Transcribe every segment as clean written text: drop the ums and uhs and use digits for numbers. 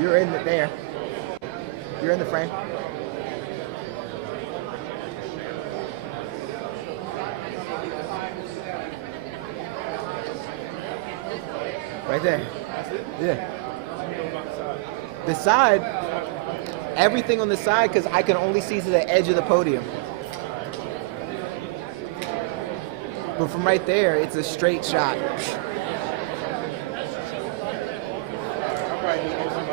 You're in there. You're in the frame. Right there. Yeah. The side, everything on the side, because I can only see to the edge of the podium. But from right there, it's a straight shot. I'll probably just do some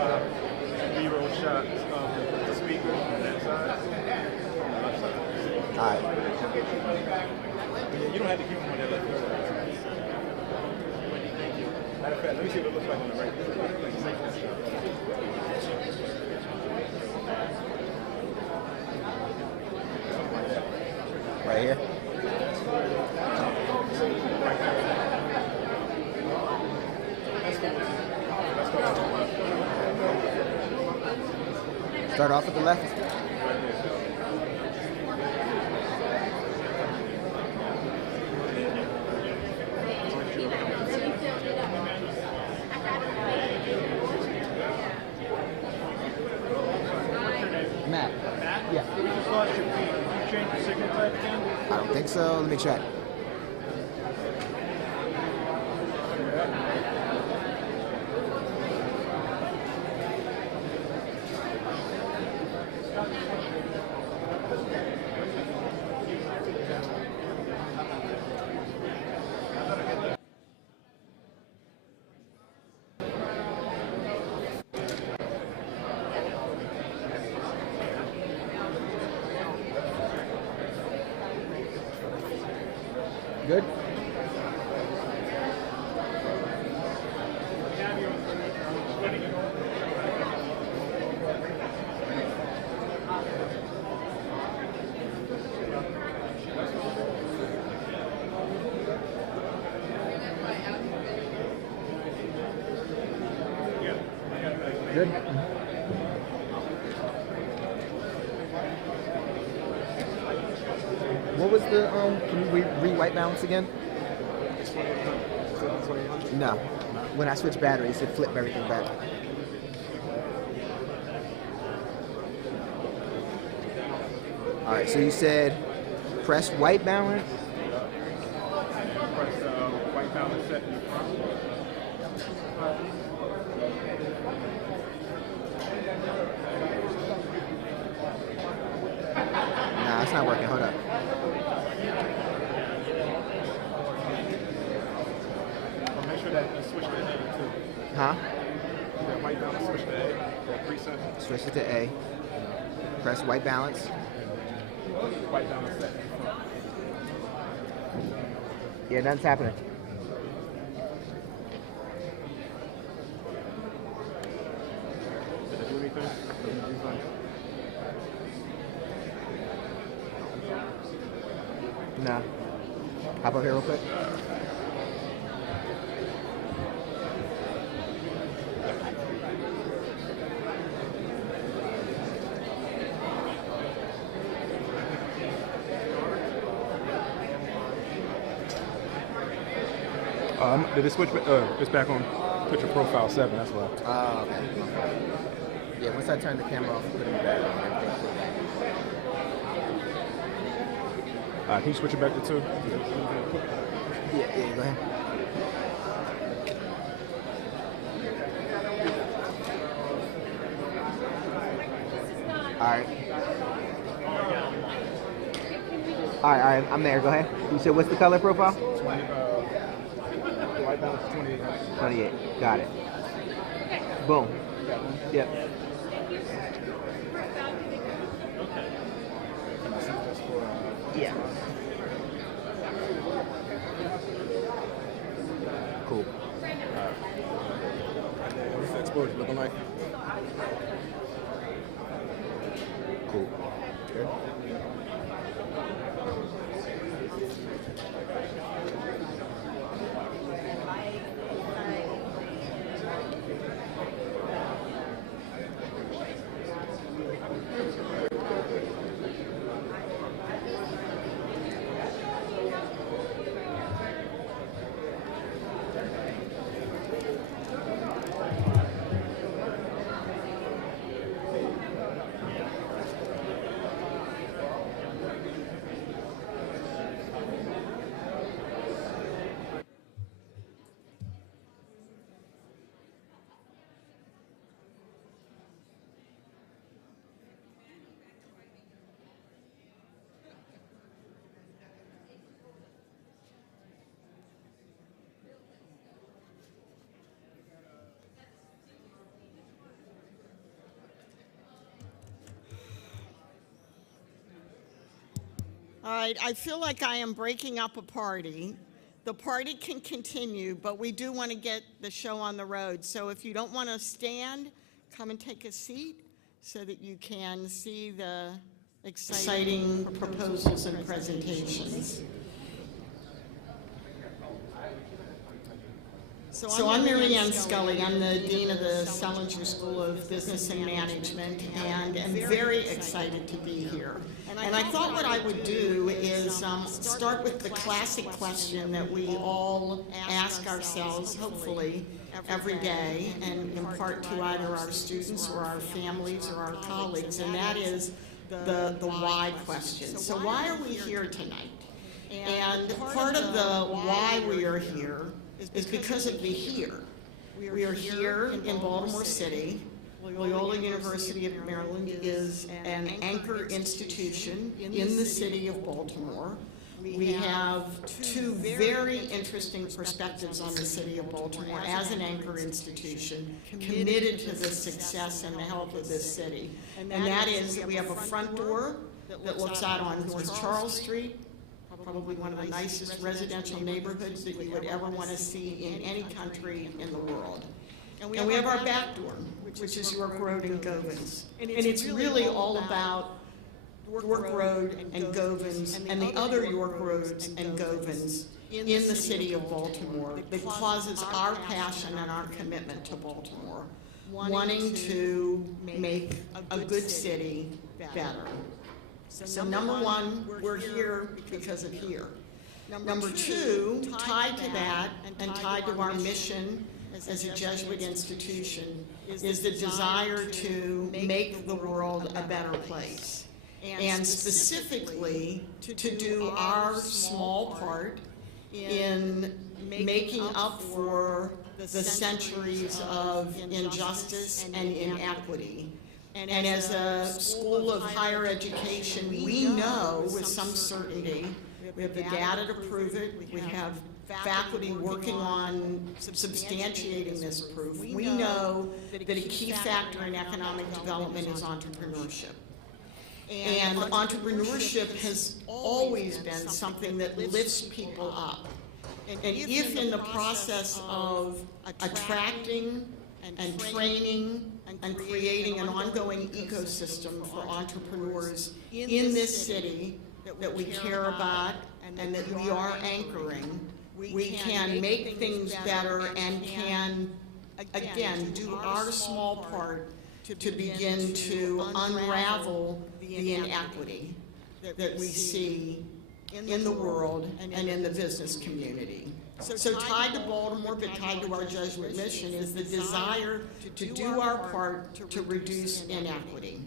B-roll shots of the speaker on that side, on the left side. All right. You don't have to keep them on that left side. Matter of fact, let me see what it looks like on the right. Right here. Start off at the left. Matt. Yeah. You lost your feet. You changed the signal type again? I don't think so. Let me check. Good? Good? What was the, can you re-white balance again? No. When I switch batteries, it flipped everything back. All right, so you said press white balance. Press white balance set in the front. Nah, it's not working. Hold up. Make sure that you switch to A too. Huh? That white balance switch to A. That preset. Switch it to A. Press white balance. White balance set in the front. Yeah, nothing's happening. Did it do anything? Did it do something? No. Hop up here real quick. Did it switch? It's back on picture profile 7. That's why. Okay. Yeah, once I turn the camera off, put it back on. Can you switch it back to 2? Yeah, go ahead. All right, I'm there. Go ahead. You said what's the color profile? 20, white balance 2800. 28. Got it. Boom. Yep. Yeah. Cool. What's the exposure looking like? Cool. Good. All right, I feel like I am breaking up a party. The party can continue, but we do want to get the show on the road. So if you don't want to stand, come and take a seat so that you can see the exciting proposals and presentations. So I'm Mary Ann Scully. I'm the Dean of the Selinger School of Business and Management, and am very excited to be here. And I thought what I would do is start with the classic question that we all ask ourselves, hopefully, every day, and impart to either our students or our families or our colleagues, and that is the why question. So why are we here tonight? And part of the why we are here is because of the here. We are here in Baltimore City. Loyola University of Maryland is an anchor institution in the city of Baltimore. We have two very interesting perspectives on the city of Baltimore as an anchor institution committed to the success and the health of this city. And that is that we have a front door that looks out on North Charles Street, probably one of the nicest residential neighborhoods that you would ever want to see in any country in the world. And we have our back door, which is York Road and Govins. And it's really all about York Road and Govins and the other York Roads and Govins in the city of Baltimore that causes our passion and our commitment to Baltimore, wanting to make a good city better. So number one, we're here because of here. Number two, tied to that and tied to our mission as a Jesuit institution is the desire to make the world a better place. And specifically to do our small part in making up for the centuries of injustice and inequity. And as a school of higher education, we know with some certainty, we have the data to prove it, we have faculty working on substantiating this proof. We know that a key factor in economic development is entrepreneurship. And entrepreneurship has always been something that lifts people up. And if in the process of attracting and training and creating an ongoing ecosystem for entrepreneurs in this city that we care about and that we are anchoring, we can make things better and can, again, do our small part to begin to unravel the inequity that we see in the world and in the business community. So tied to Baltimore, but tied to our Jesuit mission, is the desire to do our part to reduce inequity.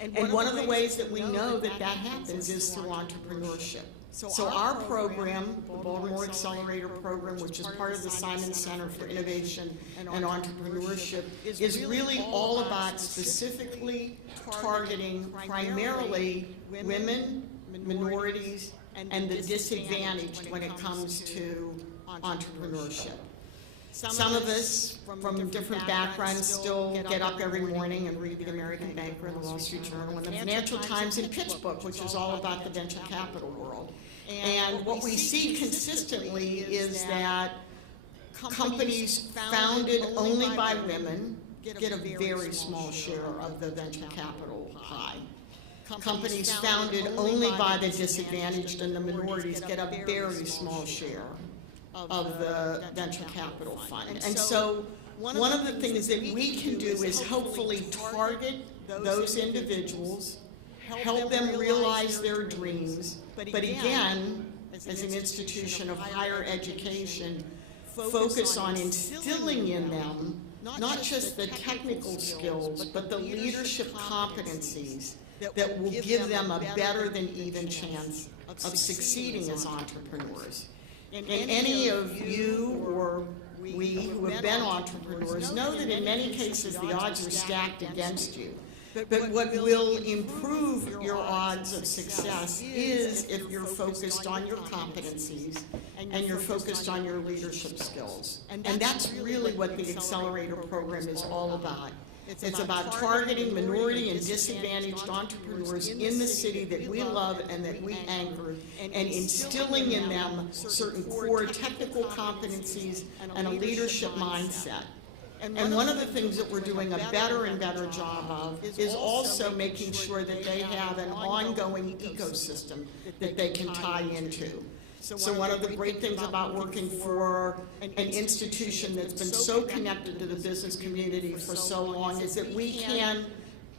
And one of the ways that we know that happens is through entrepreneurship. So our program, the Baltimore Accelerator program, which is part of the Simon Center for Innovation and Entrepreneurship, is really all about specifically targeting primarily women, minorities, and the disadvantaged when it comes to entrepreneurship. Some of us from different backgrounds still get up every morning and read the American Banker and the Wall Street Journal and the Financial Times and Pitch Book, which is all about the venture capital world. And what we see consistently is that companies founded only by women get a very small share of the venture capital pie. Companies founded only by the disadvantaged and the minorities get a very small share of the venture capital fund. And so one of the things that we can do is hopefully target those individuals, help them realize their dreams, but again, as an institution of higher education, focus on instilling in them not just the technical skills, but the leadership competencies that will give them a better than even chance of succeeding as entrepreneurs. And any of you or we who have been entrepreneurs know that in many cases the odds are stacked against you. But what will improve your odds of success is if you're focused on your competencies and you're focused on your leadership skills. And that's really what the Accelerator program is all about, It's about targeting minority and disadvantaged entrepreneurs in the city that we love and that we anchor, and instilling in them certain core technical competencies and a leadership mindset. And one of the things that we're doing a better and better job of is also making sure that they have an ongoing ecosystem that they can tie into. So one of the great things about working for an institution that's been so connected to the business community for so long is that we can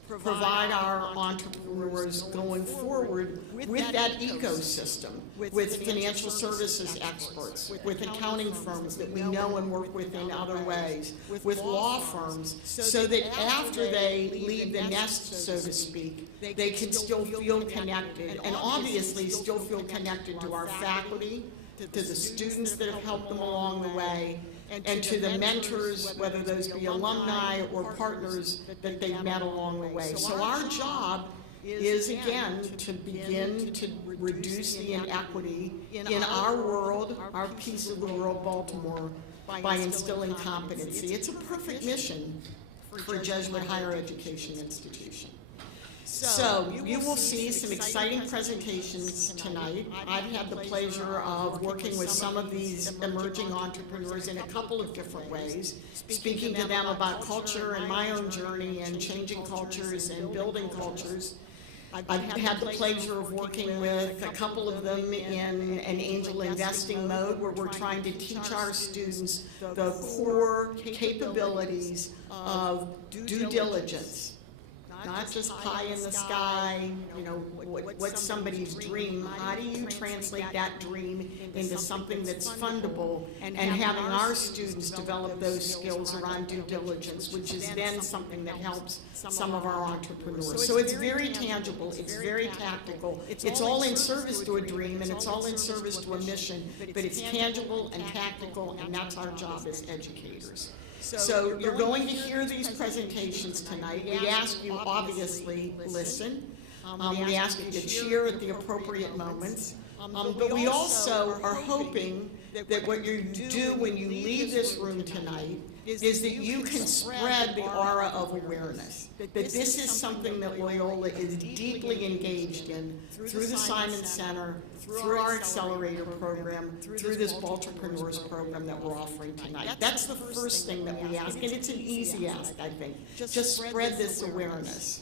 provide our entrepreneurs going forward with that ecosystem, with financial services experts, with accounting firms that we know and work with in other ways, with law firms, so that after they leave the nest, so to speak, they can still feel connected, and obviously still feel connected to our faculty, to the students that have helped them along the way, and to the mentors, whether those be alumni or partners that they've met along the way. So our job is, again, to begin to reduce the inequity in our world, our piece of the world, Baltimore, by instilling competency. It's a perfect mission for a Jesuit higher education institution. So you will see some exciting presentations tonight. I've had the pleasure of working with some of these emerging entrepreneurs in a couple of different ways, speaking to them about culture and my own journey and changing cultures and building cultures. I've had the pleasure of working with a couple of them in an angel investing mode where we're trying to teach our students the core capabilities of due diligence. Not just pie in the sky, you know, what's somebody's dream. How do you translate that dream into something that's fundable, and having our students develop those skills around due diligence, which is then something that helps some of our entrepreneurs. So it's very tangible, it's very tactical, it's all in service to a dream, and it's all in service to a mission, but it's tangible and tactical, and that's our job as educators. So you're going to hear these presentations tonight. We ask you, obviously, listen. We ask you to cheer at the appropriate moments. But we also are hoping that what you do when you leave this room tonight is that you can spread the aura of awareness, that this is something that Loyola is deeply engaged in through the Simon Center, through our Accelerator program, through this Baltipreneurs program that we're offering tonight. That's the first thing that we ask, and it's an easy ask, I think. Just spread this awareness.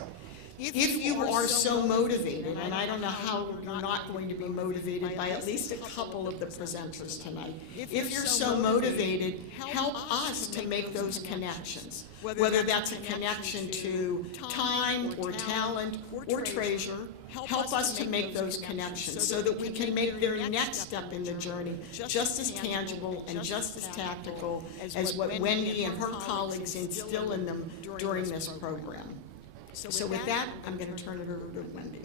If you are so motivated, and I don't know how you're not going to be motivated by at least a couple of the presenters tonight, if you're so motivated, help us to make those connections, whether that's a connection to time or talent or treasure. Help us to make those connections so that we can make their next step in the journey just as tangible and just as tactical as what Wendy and her colleagues instill in them during this program. So with that, I'm going to turn it over to Wendy.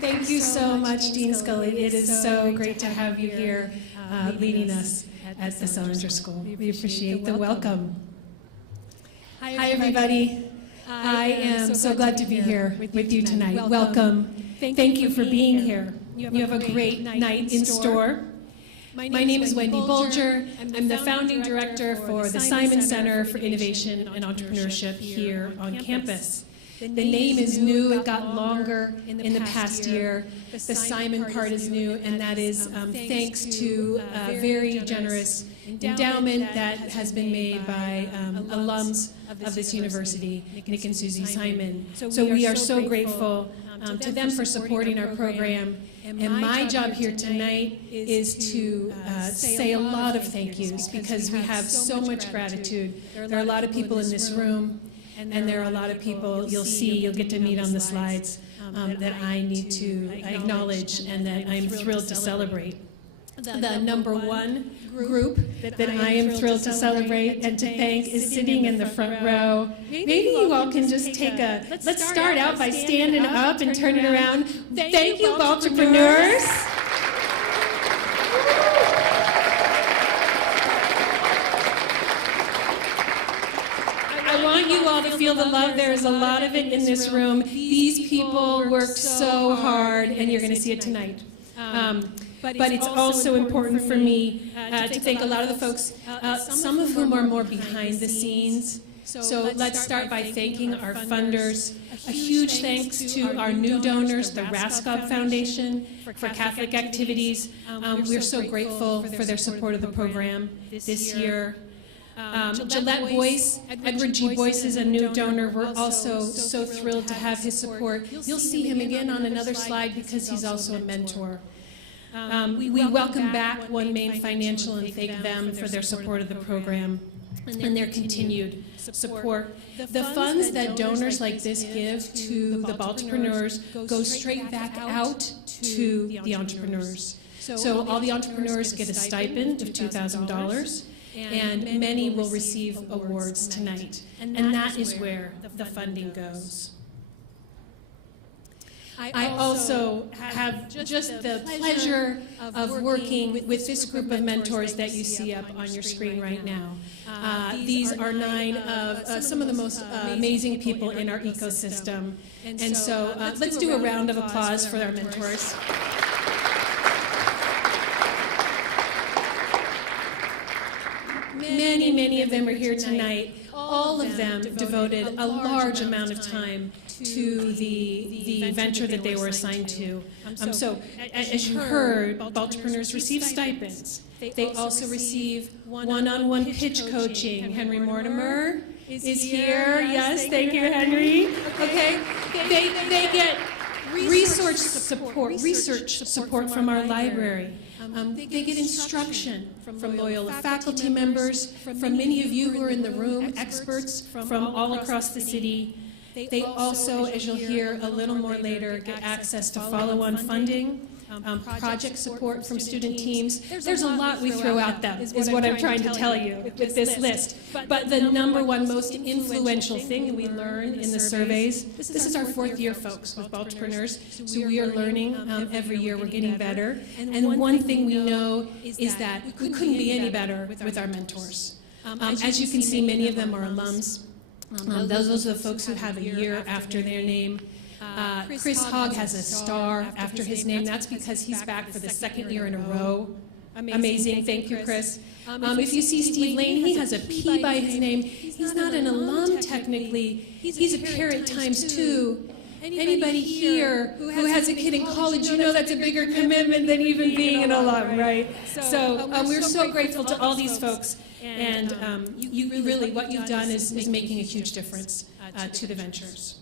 Thank you so much, Dean Scully. It is so great to have you here leading us at the Accelerator School. We appreciate the welcome. Hi, everybody. I am so glad to be here with you tonight. Welcome. Thank you for being here. You have a great night in store. My name is Wendy Bulger. I'm the founding director for the Simon Center for Innovation and Entrepreneurship here on campus. The name is new. It got longer in the past year. The Simon part is new, and that is thanks to a very generous endowment that has been made by alums of this university, Nick and Susie Simon. So we are so grateful to them for supporting our program. And my job here tonight is to say a lot of thank yous because we have so much gratitude. There are a lot of people in this room, and there are a lot of people you'll get to meet on the slides that I need to acknowledge and that I'm thrilled to celebrate. The number one group that I am thrilled to celebrate and to thank is sitting in the front row. Maybe you all can just take let's start out by standing up and turn it around. Thank you, Baltipreneurs. I want you all to feel the love. There is a lot of it in this room. These people worked so hard, and you're going to see it tonight. But it's also important for me to thank a lot of the folks, some of whom are more behind the scenes. So let's start by thanking our funders. A huge thanks to our new donors, the Raskob Foundation for Catholic Activities. We're so grateful for their support of the program this year. Gillette Boyce, Edward G. Boyce is a new donor. We're also so thrilled to have his support. You'll see him again on another slide because he's also a mentor. We welcome back One Main Financial and thank them for their support of the program and their continued support. The funds that donors like this give to the Baltipreneurs go straight back out to the entrepreneurs. So all the entrepreneurs get a stipend of $2,000, and many will receive awards tonight. And that is where the funding goes. I also have just the pleasure of working with this group of mentors that you see up on your screen right now. These are 9 of some of the most amazing people in our ecosystem. And so let's do a round of applause for our mentors. Many of them are here tonight. All of them devoted a large amount of time to the venture that they were assigned to. So, as you heard, Baltipreneurs receive stipends. They also receive one-on-one pitch coaching. Henry Mortimer is here. Yes, thank you, Henry. Okay, they get research support from our library. They get instruction from Loyola faculty members, from many of you who are in the room, experts from all across the city. They also, as you'll hear a little more later, get access to follow-on funding, project support from student teams. There's a lot we throw at them, is what I'm trying to tell you with this list. But the number one most influential thing we learn in the surveys, this is our 4th year, folks, with Baltipreneurs, so we are learning every year. We're getting better. And one thing we know is that we couldn't be any better with our mentors. As you can see, many of them are alums. Those are the folks who have a year after their name. Chris Hogg has a star after his name. That's because he's back for the 2nd year in a row. Amazing. Thank you, Chris. If you see Steve Lane, he has a P by his name. He's not an alum technically. He's a parent times 2. Anybody here who has a kid in college, you know that's a bigger commitment than even being an alum, right? So we're so grateful to all these folks. And you really, what you've done is making a huge difference to the ventures.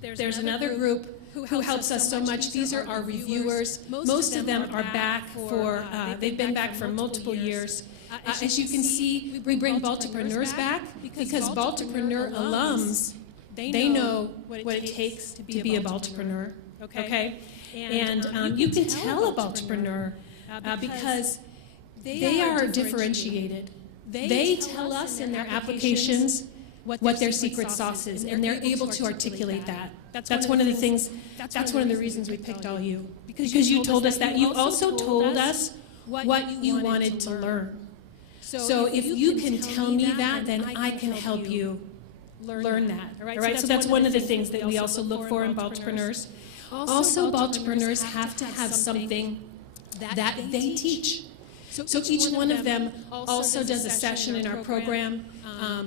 There's another group who helps us so much. These are our reviewers. Most of them are back for, they've been back for multiple years. As you can see, we bring Baltipreneurs back because Baltipreneur alums, they know what it takes to be a Baltipreneur, okay? And you can tell a Baltipreneur because they are differentiated. They tell us in their applications what their secret sauce is, and they're able to articulate that. That's one of the things, that's one of the reasons we picked all you. Because you told us that. You also told us what you wanted to learn. So if you can tell me that, then I can help you learn that. All right? So that's one of the things that we also look for in Baltipreneurs. Also, Baltipreneurs have to have something that they teach. So each one of them also does a session in our program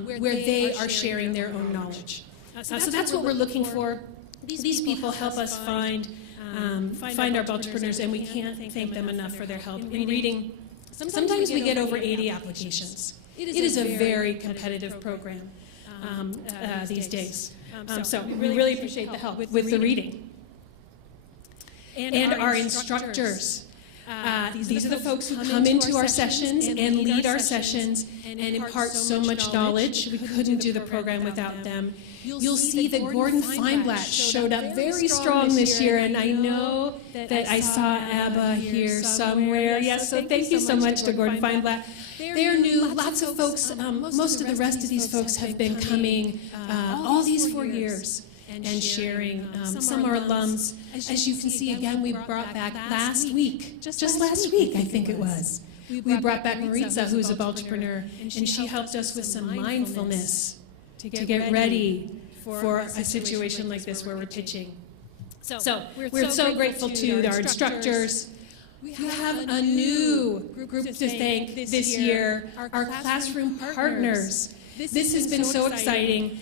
where they are sharing their own knowledge. So that's what we're looking for. These people help us find our Baltipreneurs, and we can't thank them enough for their help in reading. Sometimes we get over 80 applications. It is a very competitive program these days. So we really appreciate the help with the reading. And our instructors. These are the folks who come into our sessions and lead our sessions and impart so much knowledge. We couldn't do the program without them. You'll see that Gordon Feinblatt showed up very strong this year, and I know that I saw Abba here somewhere. Yes, so thank you so much to Gordon Feinblatt. They're new. Lots of folks, most of the rest of these folks have been coming all these 4 years and sharing. Some are alums. As you can see, again, we brought back last week, just last week, I think it was. We brought back Maritza, who's a Baltipreneur, and she helped us with some mindfulness to get ready for a situation like this where we're pitching. So we're so grateful to our instructors. We have a new group to thank this year, our classroom partners. This has been so exciting.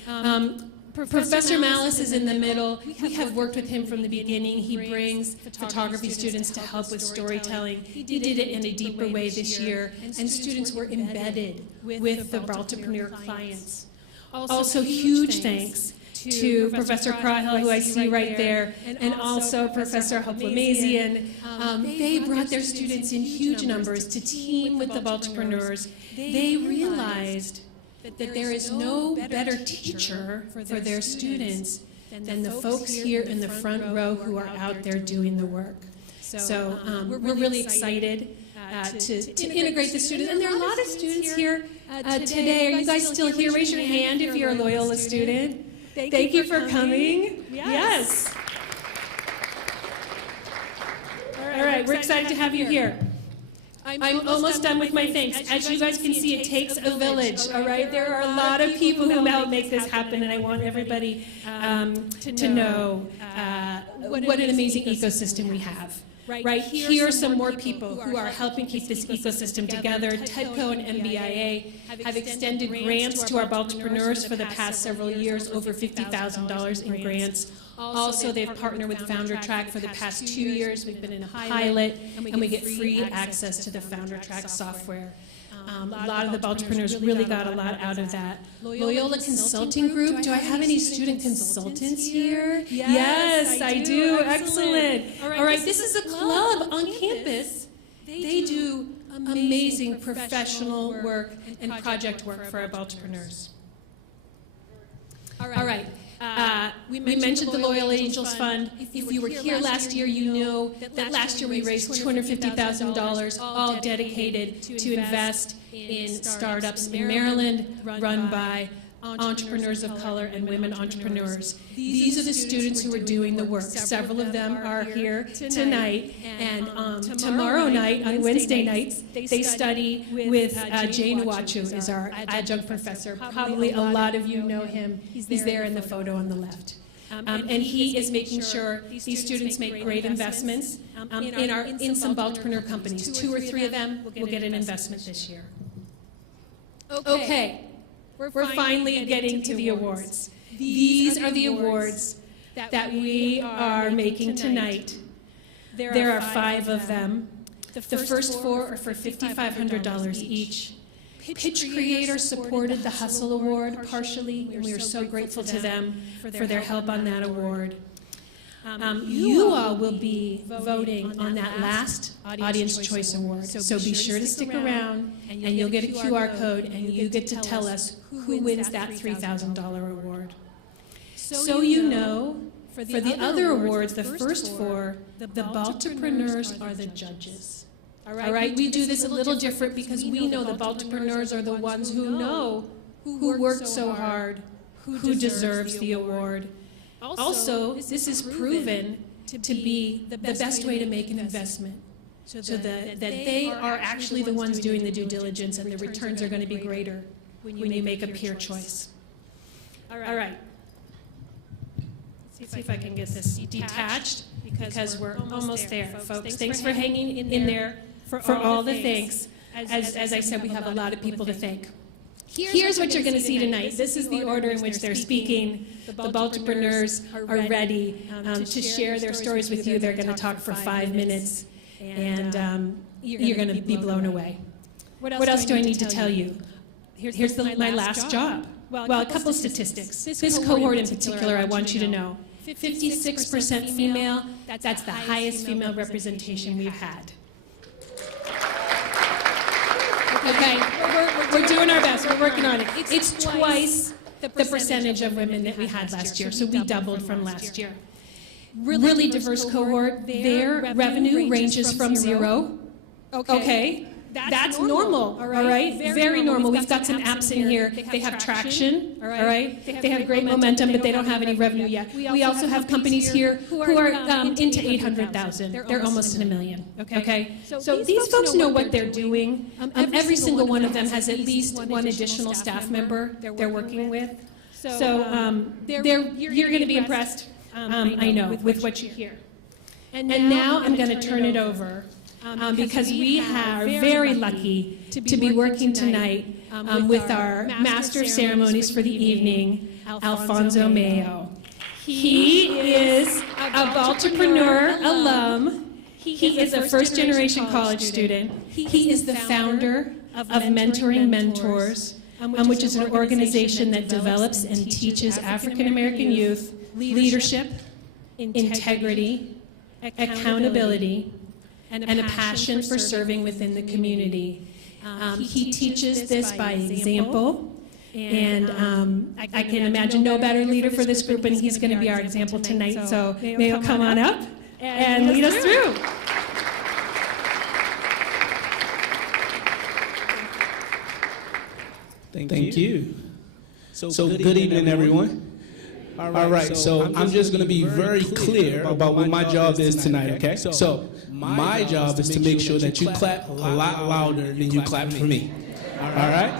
Professor Malice is in the middle. We have worked with him from the beginning. He brings photography students to help with storytelling. He did it in a deeper way this year, and students were embedded with the Baltipreneur clients. Also, huge thanks to Professor Krahill, who I see right there, and also Professor Hoplamazian. They brought their students in huge numbers to team with the Baltipreneurs. They realized that there is no better teacher for their students than the folks here in the front row who are out there doing the work. So we're really excited to integrate the students. And there are a lot of students here today. Are you guys still here? Raise your hand if you're a Loyola student. Thank you for coming. Yes. All right, we're excited to have you here. I'm almost done with my thanks. As you guys can see, it takes a village, all right? There are a lot of people who help make this happen, and I want everybody to know what an amazing ecosystem we have. Right here are some more people who are helping keep this ecosystem together. TEDCO and MBIA have extended grants to our Baltipreneurs for the past several years, over $50,000 in grants. Also, they've partnered with Founder Track for the past 2 years. We've been in a pilot, and we get free access to the Founder Track software. A lot of the Baltipreneurs really got a lot out of that. Loyola Consulting Group, do I have any student consultants here? Yes, I do. Excellent. All right, this is a club on campus. They do amazing professional work and project work for our Baltipreneurs. All right. We mentioned the Loyola Angels Fund. If you were here last year, you know that last year we raised $250,000, all dedicated to invest in startups in Maryland run by entrepreneurs of color and women entrepreneurs. These are the students who are doing the work. Several of them are here tonight, and tomorrow night, on Wednesday nights, they study with Jay Nwachu, is our adjunct professor. Probably a lot of you know him. He's there in the photo on the left. And he is making sure these students make great investments in some Baltipreneur companies. 2 or 3 of them will get an investment this year. Okay. We're finally getting to the awards. These are the awards that we are making tonight. There are 5 of them. The first 4 are for $5,500 each. Pitch Creator supported the Hustle Award partially, and we are so grateful to them for their help on that award. You all will be voting on that last Audience Choice Award, so be sure to stick around, and you'll get a QR code, and you get to tell us who wins that $3,000 award. So you know, for the other awards, the first 4, the Baltipreneurs are the judges. All right, we do this a little different because we know the Baltipreneurs are the ones who know who worked so hard, who deserves the award. Also, this is proven to be the best way to make an investment, so that they are actually the ones doing the due diligence, and the returns are going to be greater when you make a peer choice. All right. Let's see if I can get this detached, because we're almost there, folks. Thanks for hanging in there for all the thanks. As I said, we have a lot of people to thank. Here's what you're going to see tonight. This is the order in which they're speaking. The Baltipreneurs are ready to share their stories with you. They're going to talk for 5 minutes, and you're going to be blown away. What else do I need to tell you? Here's my last job. Well, a couple of statistics. This cohort in particular, I want you to know. 56% female, that's the highest female representation we've had. Okay, we're doing our best. We're working on it. It's twice the percentage of women that we had last year, so we doubled from last year. Really diverse cohort. Their revenue ranges from 0. Okay, that's normal, all right? Very normal. We've got some apps in here. They have traction, all right? They have great momentum, but they don't have any revenue yet. We also have companies here who are into 800,000. They're almost in $1 million, okay? So these folks know what they're doing. Every single one of them has at least one additional staff member they're working with. So you're going to be impressed. I know, with what you hear. And now I'm going to turn it over because we are very lucky to be working tonight with our Master of Ceremonies for the evening, Alfonso Mayo. He is a Baltipreneur alum. He is a first-generation college student. He is the founder of Mentoring Mentors, which is an organization that develops and teaches African-American youth leadership, integrity, accountability, and a passion for serving within the community. He teaches this by example. And I can imagine no better leader for this group, and he's going to be our example tonight. So Mayo, come on up and lead us through. Thank you. So good evening, everyone. All right, so I'm just going to be very clear about what my job is tonight, okay? So my job is to make sure that you clap a lot louder than you clap for me, all right?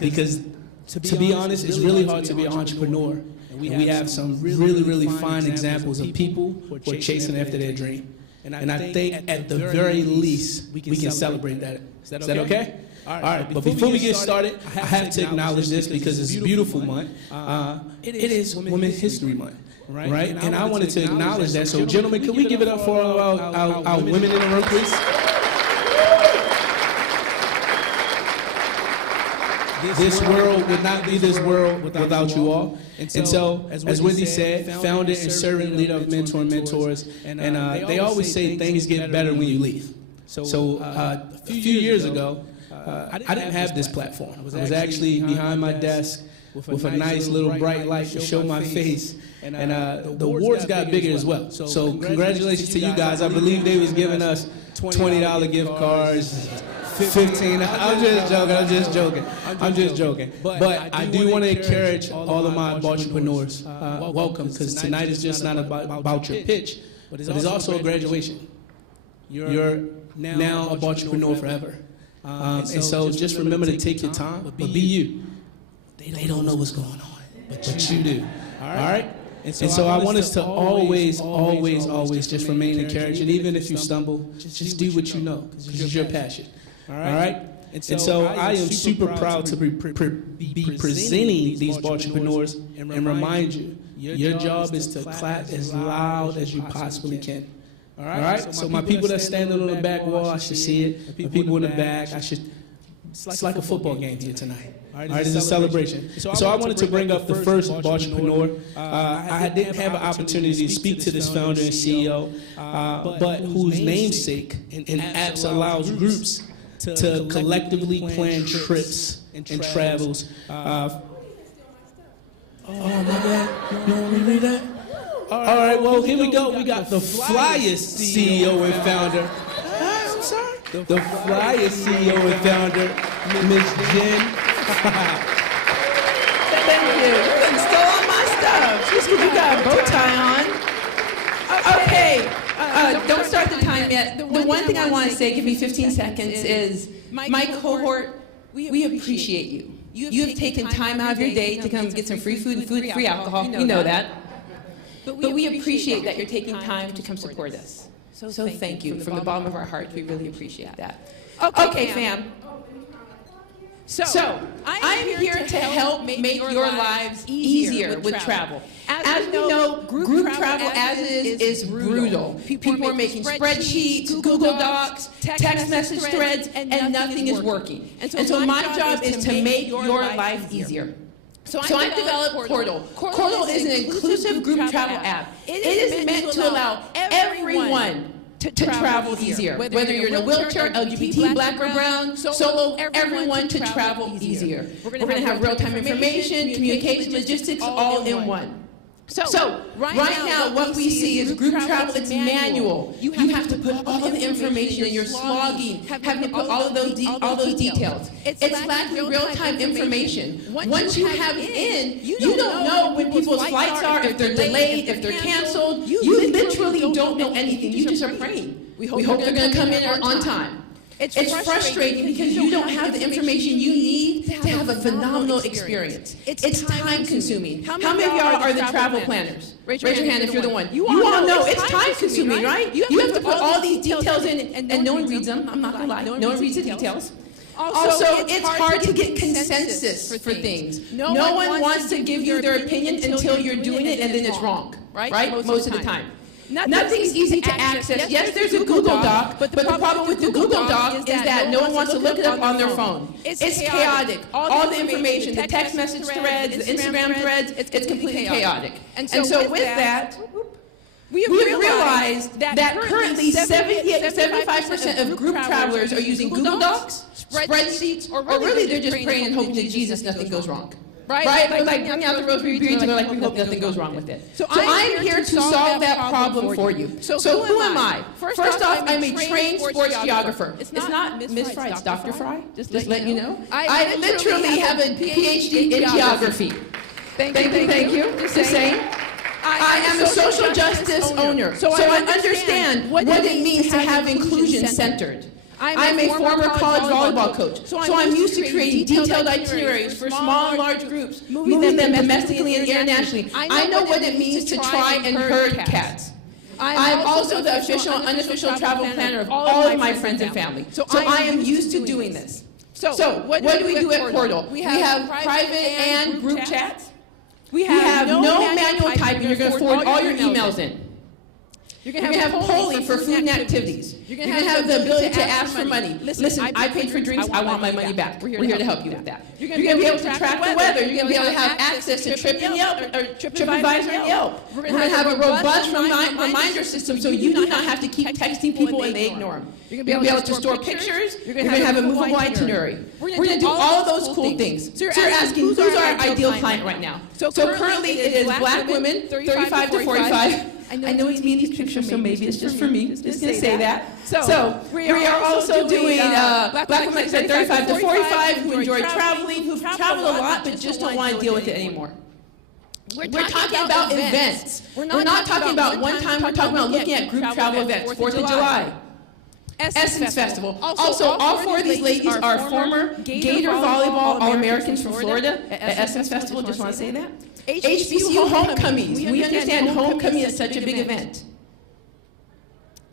Because to be honest, it's really hard to be an entrepreneur. And we have some really fine examples of people who are chasing after their dream. And I think at the very least, we can celebrate that. Is that okay? All right, but before we get started, I have to acknowledge this because it's a beautiful month. It is Women's History Month, right? And I wanted to acknowledge that. So, gentlemen, can we give it up for our women in the room, please? This world would not be this world without you all. And so, as Wendy said, founder and servant leader of Mentoring Mentors, and they always say things get better when you leave. So, a few years ago, I didn't have this platform. I was actually behind my desk with a nice little bright light to show my face, and the awards got bigger as well. So congratulations to you guys. I believe they was giving us $20 gift cards, 15. I'm just joking. But I do want to encourage all of my Baltipreneurs. Welcome, because tonight is just not about your pitch, but it's also a graduation. You're now a Baltipreneur forever. And so just remember to take your time, but be you. They don't know what's going on, but you do. All right? And so I want us to always just remain encouraging. Even if you stumble, just do what you know, because it's your passion. All right? And so I am super proud to be presenting these Baltipreneurs and remind you, your job is to clap as loud as you possibly can. All right, so my people that's standing on the back wall, I should see it. The people in the back, it's like a football game here tonight. All right, it's a celebration. So I wanted to bring up the first Baltipreneur. I didn't have an opportunity to speak to this founder and CEO, but whose namesake and apps allows groups to collectively plan trips and travels. Oh, my bad. You want me to read that? All right, well, here we go. We got the flyest CEO and founder. I'm sorry. The flyest CEO and founder, Miss Jen. Thank you. You stole all my stuff. Just because you got a bow tie on. Okay, don't start the time yet. The one thing I want to say, give me 15 seconds, is my cohort, we appreciate you. You have taken time out of your day to come get some free food and free alcohol. We know that. But we appreciate that you're taking time to come support us. So thank you. From the bottom of our hearts, we really appreciate that. Okay, fam. So I'm here to help make your lives easier with travel. As we know, group travel as is brutal. People are making spreadsheets, Google Docs, text message threads, and nothing is working. And so my job is to make your life easier. So I've developed Portal. Portal is an inclusive group travel app. It is meant to allow everyone to travel easier. Whether you're in a wheelchair, LGBT, black or brown, solo, everyone to travel easier. We're going to have real-time information, communication, logistics, all in one. So right now, what we see is group travel, it's manual. You have to put all the information in your slogging, having to put all of those details. It's lacking real-time information. Once you have it in, you don't know when people's flights are, if they're delayed, if they're canceled. You literally don't know anything. You just are praying. We hope they're going to come in on time. It's frustrating because you don't have the information you need to have a phenomenal experience. It's time consuming. How many of y'all are the travel planners? Raise your hand if you're the one. You all know it's time consuming, right? You have to put all these details in and no one reads them. I'm not gonna lie. No one reads the details. Also, it's hard to get consensus for things. No one wants to give you their opinion until you're doing it and then it's wrong, right? Most of the time. Nothing's easy to access. Yes, there's a Google Doc, but the problem with the Google Doc is that no one wants to look it up on their phone. It's chaotic. All the information, the text message threads, the Instagram threads, it's completely chaotic. And so with that, we have realized that currently 75% of group travelers are using Google Docs, spreadsheets, or really they're just praying and hoping to Jesus nothing goes wrong. Right? They're like bring out the rosary beads and they're like, we hope nothing goes wrong with it. So I'm here to solve that problem for you. So who am I? First off, I'm a trained sports geographer. It's not Miss Fry, it's Dr. Fry. Just let you know. I literally have a PhD in geography. Thank you. Just saying. I am a social justice owner, so I understand what it means to have inclusion centered. I'm a former college volleyball coach, so I'm used to creating detailed itineraries for small and large groups, moving them domestically and internationally. I know what it means to try and herd cats. I'm also the official and unofficial travel planner of all of my friends and family, so I am used to doing this. So what do we do at Portal? We have private and group chats. We have no manual typing. You're going to forward all your emails in. You're going to have polling for food and activities. You're going to have the ability to ask for money. Listen, I paid for drinks. I want my money back. We're here to help you with that. You're going to be able to track the weather. You're going to be able to have access to Trip and Yelp, or TripAdvisor and Yelp. We're going to have a robust reminder system so you do not have to keep texting people and they ignore them. You're going to be able to store pictures. You're going to have a movable itinerary. We're going to do all of those cool things. So you're asking, who's our ideal client right now? So currently it is black women, 35 to 45. I know it's me in these pictures, so maybe it's just for me. Just going to say that. So we are also doing black women, like I said, 35 to 45 who enjoy traveling, who've traveled a lot but just don't want to deal with it anymore. We're talking about events. We're not talking about one time. We're talking about looking at group travel events. 4th of July. Essence Festival. Also, all four of these ladies are former Gator Volleyball All-Americans from Florida at Essence Festival. Just want to say that. HBCU homecomings. We understand homecoming is such a big event.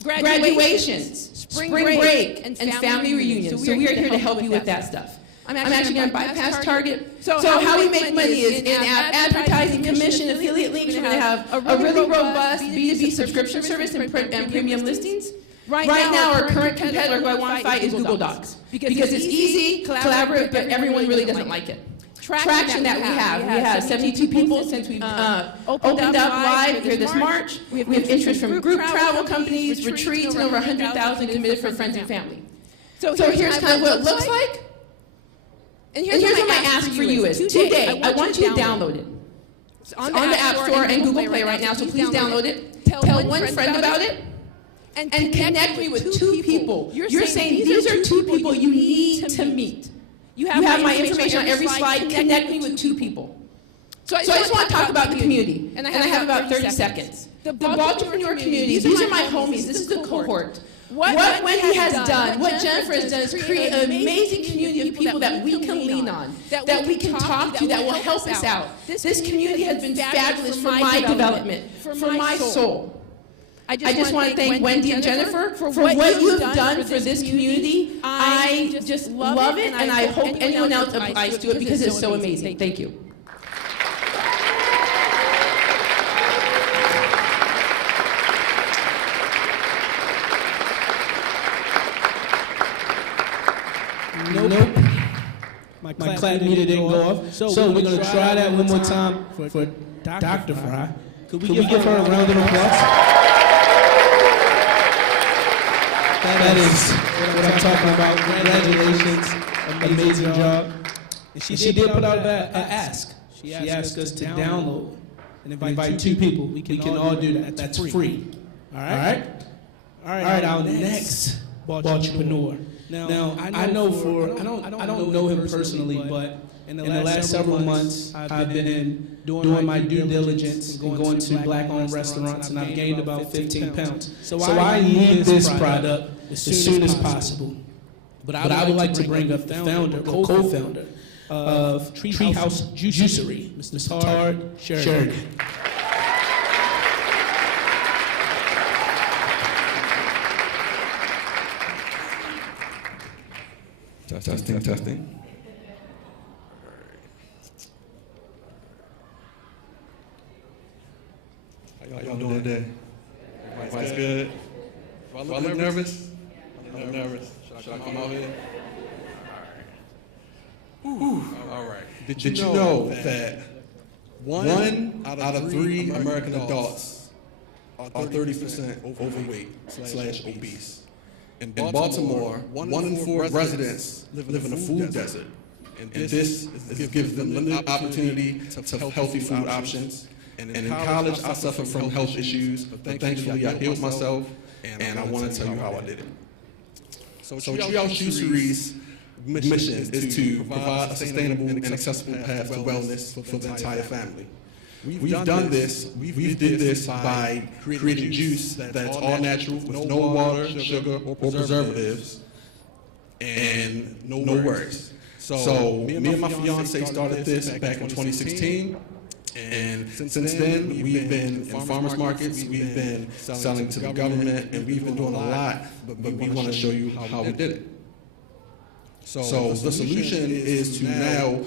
Graduations, spring break, and family reunions. So we are here to help you with that stuff. I'm actually going to bypass Target. So how we make money is in-app advertising, commission, affiliate links. We're going to have a really robust B2B subscription service and premium listings. Right now, our current competitor who I want to fight is Google Docs. Because it's easy, collaborative, but everyone really doesn't like it. Traction that we have 72 people since we've opened up live here this March. We have interest from group travel companies, retreats, and over 100,000 committed for friends and family. So here's kind of what it looks like. And here's what my ask for you is, today, I want you to download it. It's on the App Store and Google Play right now, so please download it. Tell one friend about it. And connect me with 2 people. You're saying these are 2 people you need to meet. You have my information on every slide. Connect me with 2 people. So I just want to talk about the community. And I have about 30 seconds. The Baltipreneur community, these are my homies. This is the cohort. What Wendy has done, what Jennifer has done is create an amazing community of people that we can lean on, that we can talk to, that will help us out. This community has been fabulous for my development, for my soul. I just want to thank Wendy and Jennifer for what you have done for this community. I just love it, and I hope anyone else applies to it because it's so amazing. Thank you. Nope. My clap meter didn't go off. So we're going to try that one more time for Dr. Fry. Could we give her a round of applause? That is what I'm talking about. Congratulations. Amazing job. And she did put out an ask. She asked us to download and invite 2 people. We can all do that. That's free. All right? All right, our next Baltipreneur. Now, I know I don't know him personally, but in the last several months, I've been doing my due diligence and going to black-owned restaurants, and I've gained about 15 pounds. So I need this product as soon as possible. But I would like to bring up the founder, co-founder of Treehouse Juicery, Mr. Tard Sheridan. Testing. How y'all doing today? Everybody's good? Do I look nervous? I'm nervous. Should I come out here? All right. Did you know that 1 out of 3 American adults are 30% overweight/obese? In Baltimore, 1 in 4 residents live in a food desert. And this gives them limited opportunity to healthy food options. And in college, I suffered from health issues, but thankfully I healed myself, and I want to tell you how I did it. So Treehouse Juicery's mission is to provide a sustainable and accessible path to wellness for the entire family. We've done this. We did this by creating juice that's all natural, with no water, sugar, or preservatives, and no worries. So me and my fiance started this back in 2016, and since then we've been in farmers markets, we've been selling to the government, and we've been doing a lot. But we want to show you how we did it. So the solution is to now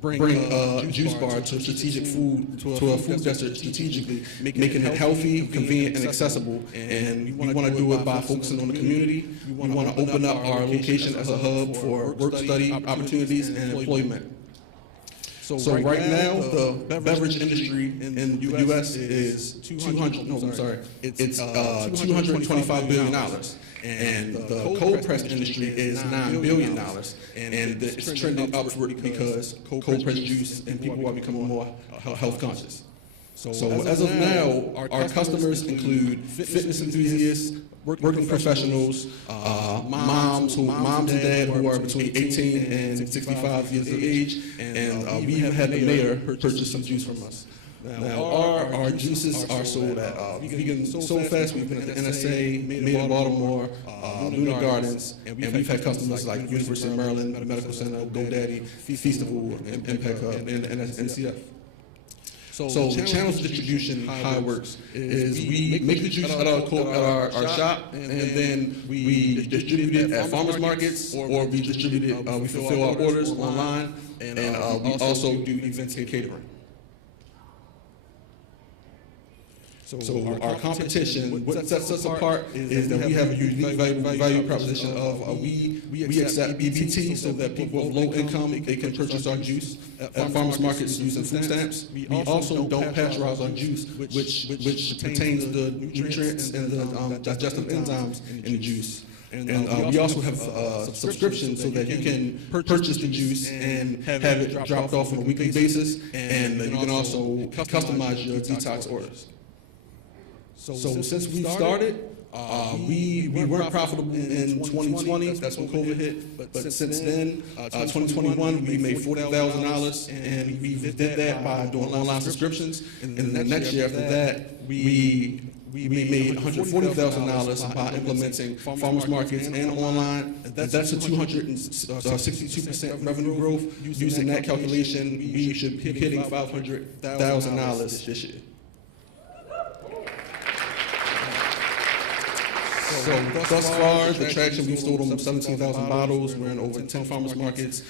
bring a juice bar to strategic food, to a food desert strategically, making it healthy, convenient, and accessible. And we want to do it by focusing on the community. We want to open up our location as a hub for work study opportunities and employment. So right now, the beverage industry in the U.S. is it's $225 billion. And the cold press industry is $9 billion, and it's trending upward because cold press juice and people are becoming more health conscious. So as of now, our customers include fitness enthusiasts, working professionals, moms and dads who are between 18 and 65 years of age, and we have had the mayor purchase some juice from us. Now, our juices are sold at Vegan Soul Fest. We've been at the NSA, Made in Baltimore, Luna Gardens, and we've had customers like University of Maryland Medical Center, GoDaddy, Feastival, Impact Hub, and NCF. So the channels of distribution, how it works, is we make the juice at our shop, and then we distribute it at farmers markets, or we distribute it, we fulfill our orders online, and we also do events and catering. So our competition, what sets us apart is that we have a unique value proposition of we accept EBT so that people of low income, they can purchase our juice at farmers markets using food stamps. We also don't pasteurize our juice, which retains the nutrients and the digestive enzymes in the juice. And we also have a subscription so that you can purchase the juice and have it dropped off on a weekly basis, and you can also customize your detox orders. So since we started, we weren't profitable in 2020. That's when COVID hit. But since then, 2021, we made $40,000, and we did that by doing online subscriptions. And the next year after that, we made $140,000 by implementing farmers markets and online. That's a 262% revenue growth. Using that calculation, we should be hitting $500,000 this year. So thus far, the traction, we've sold over 17,000 bottles. We're in over 10 farmers markets.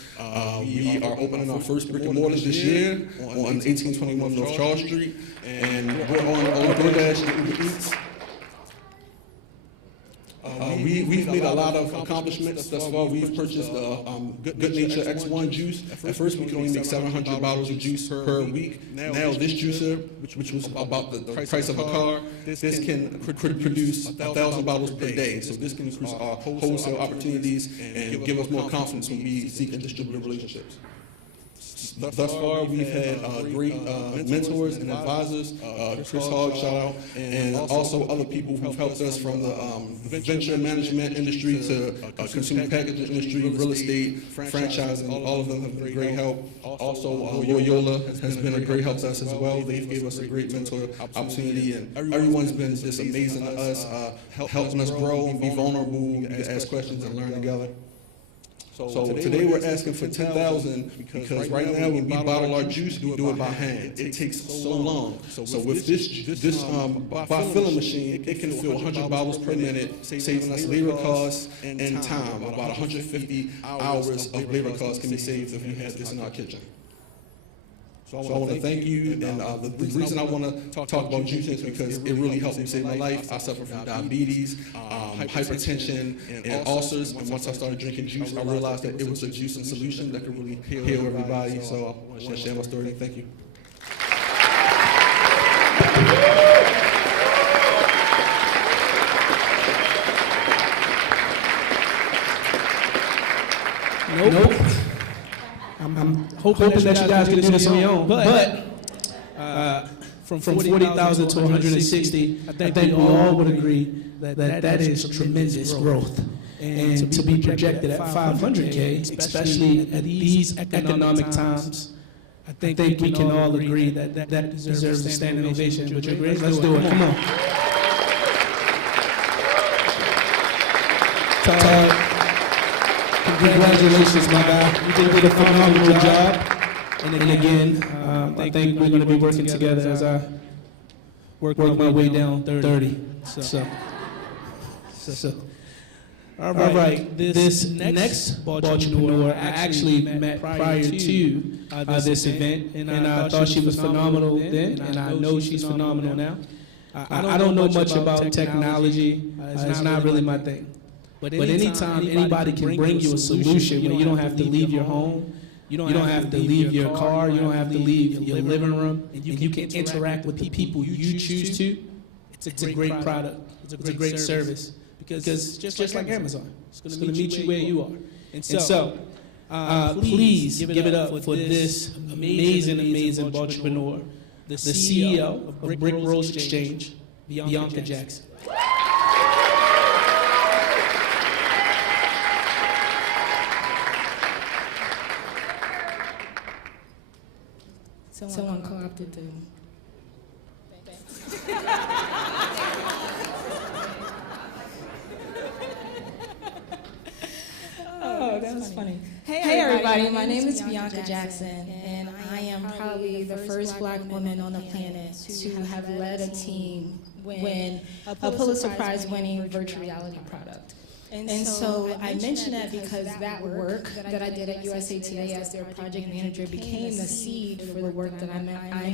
We are opening our first brick and mortars this year on 1821 North Charles Street, and we're on DoorDash and Uber Eats. We've made a lot of accomplishments thus far. We've purchased Good Nature X1 juice. At first, we could only make 700 bottles of juice per week. Now this juicer, which was about the price of a car, this can produce 1,000 bottles per day. So this can increase our wholesale opportunities and give us more confidence when we seek and distribute relationships. Thus far, we've had great mentors and advisors, Chris Hogg, shout out, and also other people who've helped us from the venture management industry to consumer packaging industry, real estate, franchising. All of them have been great help. Also, Loyola has been a great help to us as well. They've gave us a great mentor opportunity, and everyone's been just amazing to us, helping us grow, be vulnerable, ask questions, and learn together. So today we're asking for 10,000 because right now when we bottle our juice, we do it by hand. It takes so long. So with this filling machine, it can fill 100 bottles per minute, saving us labor costs and time. About 150 hours of labor costs can be saved if we had this in our kitchen. So I want to thank you, and the reason I want to talk about juicing is because it really helped me save my life. I suffer from diabetes, hypertension, and ulcers, and once I started drinking juice, I realized that it was a juicing solution that could really heal everybody, so I want to share my story. Thank you. Nope. I'm hoping that you guys can do this on your own. But from 40,000 to 160, I think we all would agree that is tremendous growth. And to be projected at 500K, especially at these economic times, I think we can all agree that deserves a standing ovation. Would you agree? Let's do it. Come on. Congratulations, my guy. You did a phenomenal job. And again, I think we're going to be working together as I work my way down 30. So. All right. This next Baltipreneur I actually met prior to this event, and I thought she was phenomenal then, and I know she's phenomenal now. I don't know much about technology. It's not really my thing. But anytime anybody can bring you a solution where you don't have to leave your home, you don't have to leave your car, you don't have to leave your living room, and you can interact with the people you choose to, it's a great product. It's a great service. Because just like Amazon, it's going to meet you where you are. And so, please give it up for this amazing Baltipreneur, the CEO of Brick Rose Exchange, Bianca Jackson. Someone co-opted them. Oh, that was funny. Hey everybody, my name is Bianca Jackson, and I am probably the first Black woman on the planet to have led a team win a Pulitzer Prize winning virtual reality product. And so I mention that because that work that I did at USA Today as their project manager became the seed for the work that I'm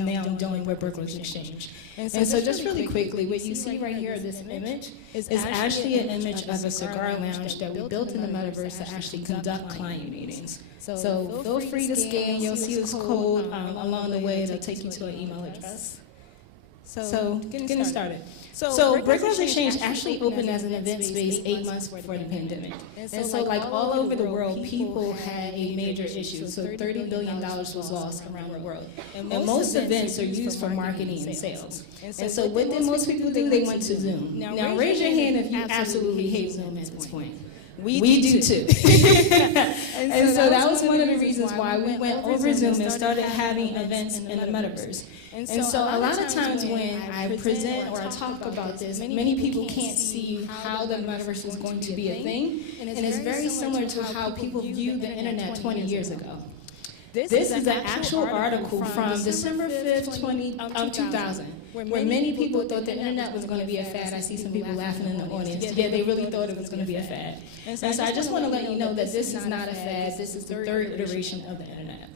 now doing with Brick Rose Exchange. And so just really quickly, what you see right here, this image, is actually an image of a cigar lounge that we built in the metaverse to actually conduct client meetings. So feel free to scan, you'll see this code along the way, it'll take you to an email address. So getting started. So Brick Rose Exchange actually opened as an event space 8 months before the pandemic. And so like all over the world, people had a major issue. So $30 billion was lost around the world. And most events are used for marketing and sales. And so what did most people do? They went to Zoom. Now raise your hand if you absolutely hate Zoom at this point. We do too. And so that was one of the reasons why we went over Zoom and started having events in the metaverse. And so a lot of times when I present or I talk about this, many people can't see how the metaverse is going to be a thing. And it's very similar to how people viewed the internet 20 years ago. This is an actual article from December 5th, 2000, where many people thought the internet was going to be a fad. I see some people laughing in the audience. Yeah, they really thought it was going to be a fad. And so I just want to let you know that this is not a fad. This is the third iteration of the internet.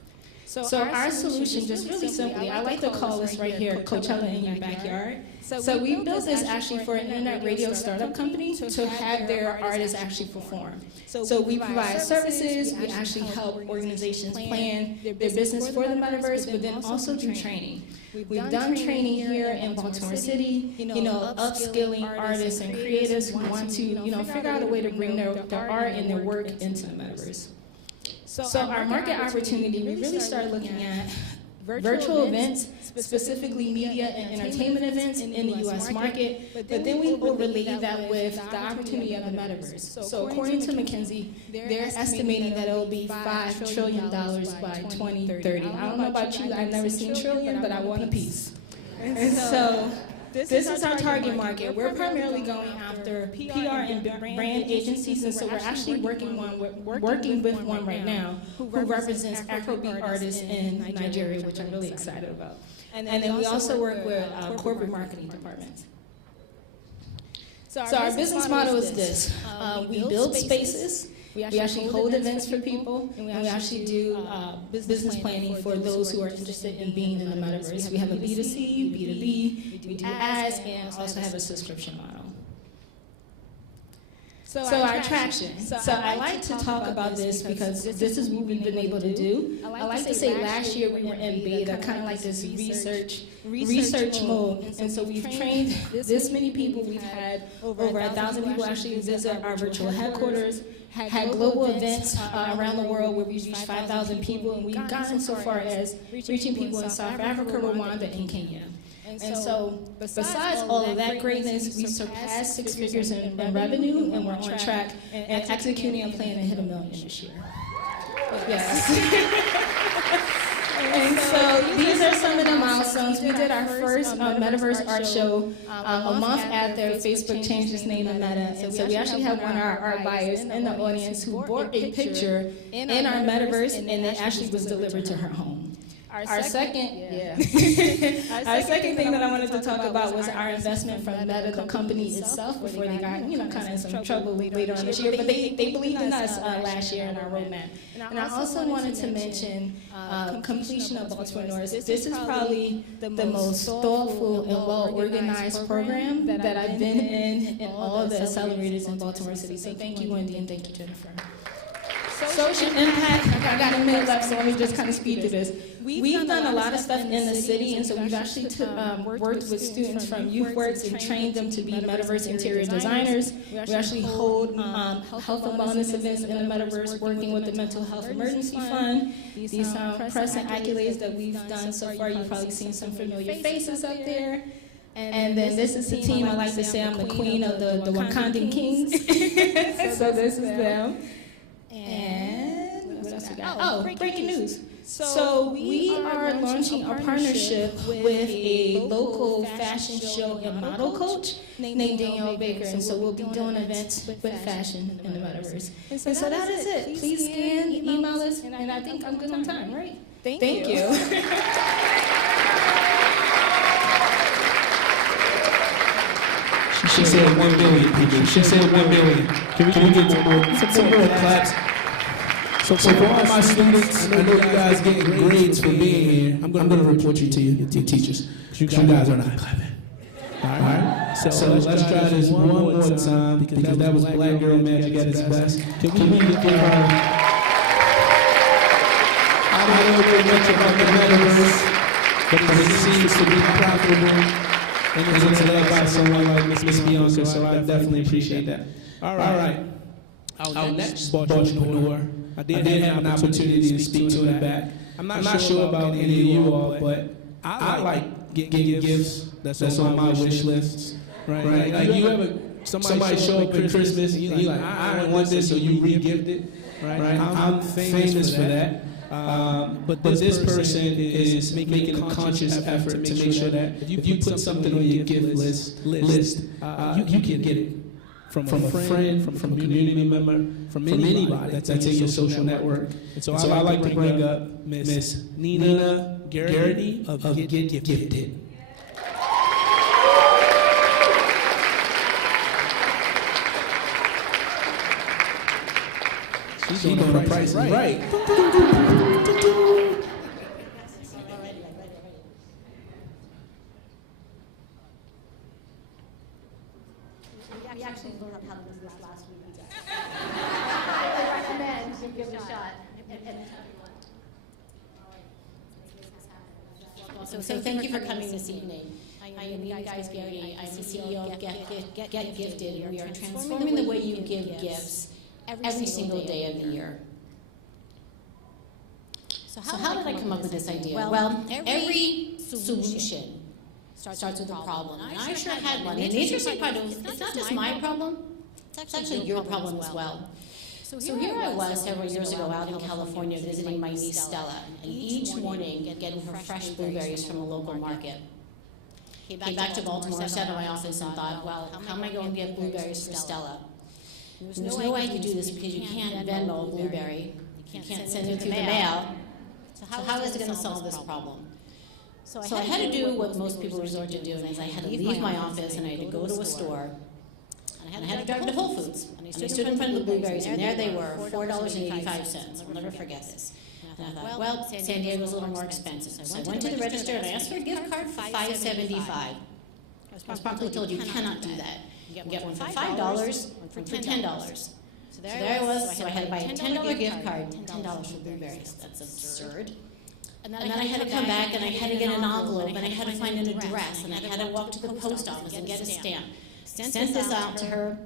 So our solution, just really simply, I like to call this right here, Coachella in your backyard. So we built this actually for an internet radio startup company to have their artists actually perform. So we provide services, we actually help organizations plan their business for the metaverse, but then also do training. We've done training here in Baltimore City, upskilling artists and creatives who want to, figure out a way to bring their art and their work into the metaverse. So our market opportunity, we really started looking at virtual events, specifically media and entertainment events in the U.S. market, but then we overlaid that with the opportunity of the metaverse. So according to McKinsey, they're estimating that it will be $5 trillion by 2030. I don't know about you, I've never seen trillion, but I want a piece. And so This is our target market. We're primarily going after PR and brand agencies, and so we're actually working with one right now who represents Afrobeat artists in Nigeria, which I'm really excited about. And then we also work with corporate marketing departments. So our business model is this. We build spaces. We actually hold events for people, and we actually do business planning for those who are interested in being in the metaverse. We have a B2C, B2B, we do ads, and also have a subscription model. So our attraction. So I like to talk about this because this is what we've been able to do. I like to say last year we were in beta, kind of like this research mode. And so we've trained this many people. We've had over 1,000 people actually visit our virtual headquarters, had global events around the world where we've reached 5,000 people, and we've gotten so far as reaching people in South Africa, Rwanda, and Kenya. And so, besides all of that greatness, we surpassed 6 figures in revenue, and we're on track and executing a plan to hit $1 million this year. Yes. And so these are some of the milestones. We did our first Metaverse art show a month after Facebook changed its name to Meta. And so we actually have one of our art buyers in the audience who bought a picture in our Metaverse, and it actually was delivered to her home. Our second thing that I wanted to talk about was our investment from Meta, the company itself, before they got, kind of in some trouble later on this year. But they believed in us last year in our roadmap. And I also wanted to mention completion of Baltipreneurs. This is probably the most thoughtful and well-organized program that I've been in all the accelerators in Baltimore City. So thank you, Wendy, and thank you, Jennifer. Social impact, I got a minute left, so let me just kind of speed through this. We've done a lot of stuff in the city, and so we've actually worked with students from YouthWorks and trained them to be Metaverse interior designers. We actually hold health and wellness events in the Metaverse, working with the Mental Health Emergency Fund. These press and accolades that we've done so far, you've probably seen some familiar faces up there. And then this is the team. I like to say I'm the queen of the Wakandan Kings. So this is them. And what else we got? Oh, breaking news. So we are launching a partnership with a local fashion show and model coach named Danielle Baker. And so we'll be doing events with fashion in the Metaverse. And so that is it. Please scan, email us, and I think I'm good on time, right? Thank you. She said 1 billion people. She said 1 billion. Can we get some more claps? So for all my students, I know you guys getting grades for being here. I'm going to report you to your teachers. You guys are not clapping. All right? So let's try this one more time, because that was Black Girl Magic at its best. Can we give her... I don't know much about the Metaverse, but it seems to be profitable. And it's led by someone like Miss Bianca, so I definitely appreciate that. All right. Our next Baltipreneur, I did have an opportunity to speak to in the back. I'm not sure about any of you all, but I like getting gifts that's on my wish list. Right? Like you ever, somebody show up at Christmas and you're like, I don't want this, so you re-gift it. Right? I'm famous for that. But this person is making a conscious effort to make sure that if you put something on your gift list, you can get it from a friend, from a community member, from anybody that's in your social network. And so I like to bring up Miss Nina Garrity of Get Gifted. She's doing the price right. We actually learned how to do this last week. I recommend you give it a shot. So thank you for coming this evening. I am Nina Garrity. I'm the CEO of Get Gifted, and we are transforming the way you give gifts every single day of the year. So how did I come up with this idea? Well, every solution starts with a problem. And I sure had one. And the interesting part is, it's not just my problem, it's actually your problem as well. So here I was several years ago out in California visiting my niece Stella, and each morning getting her fresh blueberries from a local market. came back to Baltimore, sat in my office and thought, well, how am I going to get blueberries for Stella? There's no way I could do this because you can't Venmo a blueberry. You can't send it through the mail. So how is it going to solve this problem? So I had to do what most people resort to doing, is I had to leave my office and I had to go to a store. And I had to drive to Whole Foods. And I stood in front of the blueberries, and there they were, $4.85. I'll never forget this. And I thought, well, San Diego's a little more expensive. So I went to the register and I asked for a gift card for $5.75. I was promptly told you cannot do that. You can get one for $5 or for $10. So there I was. So I had to buy a $10 gift card, $10 for blueberries. That's absurd. And then I had to come back and I had to get an envelope and I had to find an address and I had to walk to the post office and get a stamp. Sent this out to her.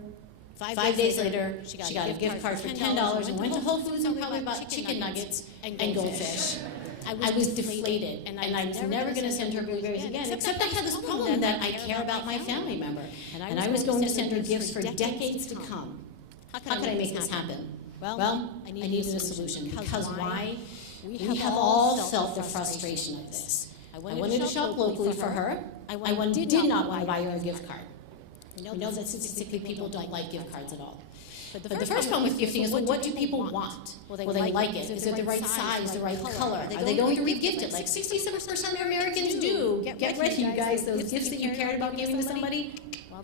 5 days later, she got a gift card for $10 and went to Whole Foods and probably bought chicken nuggets and goldfish. I was deflated, and I was never going to send her blueberries again, except I had this problem that I care about my family member, and I was going to send her gifts for decades to come. How could I make this happen? Well, I needed a solution, because why? We have all felt the frustration of this. I wanted to shop locally for her. I did not want to buy her a gift card. We know that statistically people don't like gift cards at all. But the first problem with gifting is, well, what do people want? Well, they like it. Is it the right size, the right color? Are they going to re-gift it? Like 67% of Americans do. Get ready, you guys. Those gifts that you cared about giving to somebody,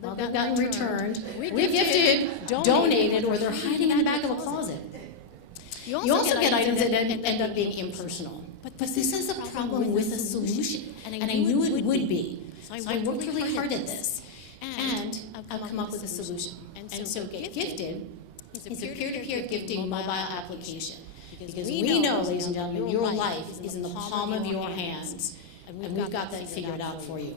well, they've gotten returned, re-gifted, donated, or they're hiding in the back of a closet. You also get items that end up being impersonal. But this is a problem with a solution, and I knew it would be. So I worked really hard at this. And I've come up with a solution. And so Get Gifted is a peer-to-peer gifting mobile application. Because we know, ladies and gentlemen, your life is in the palm of your hands. And we've got that figured out for you.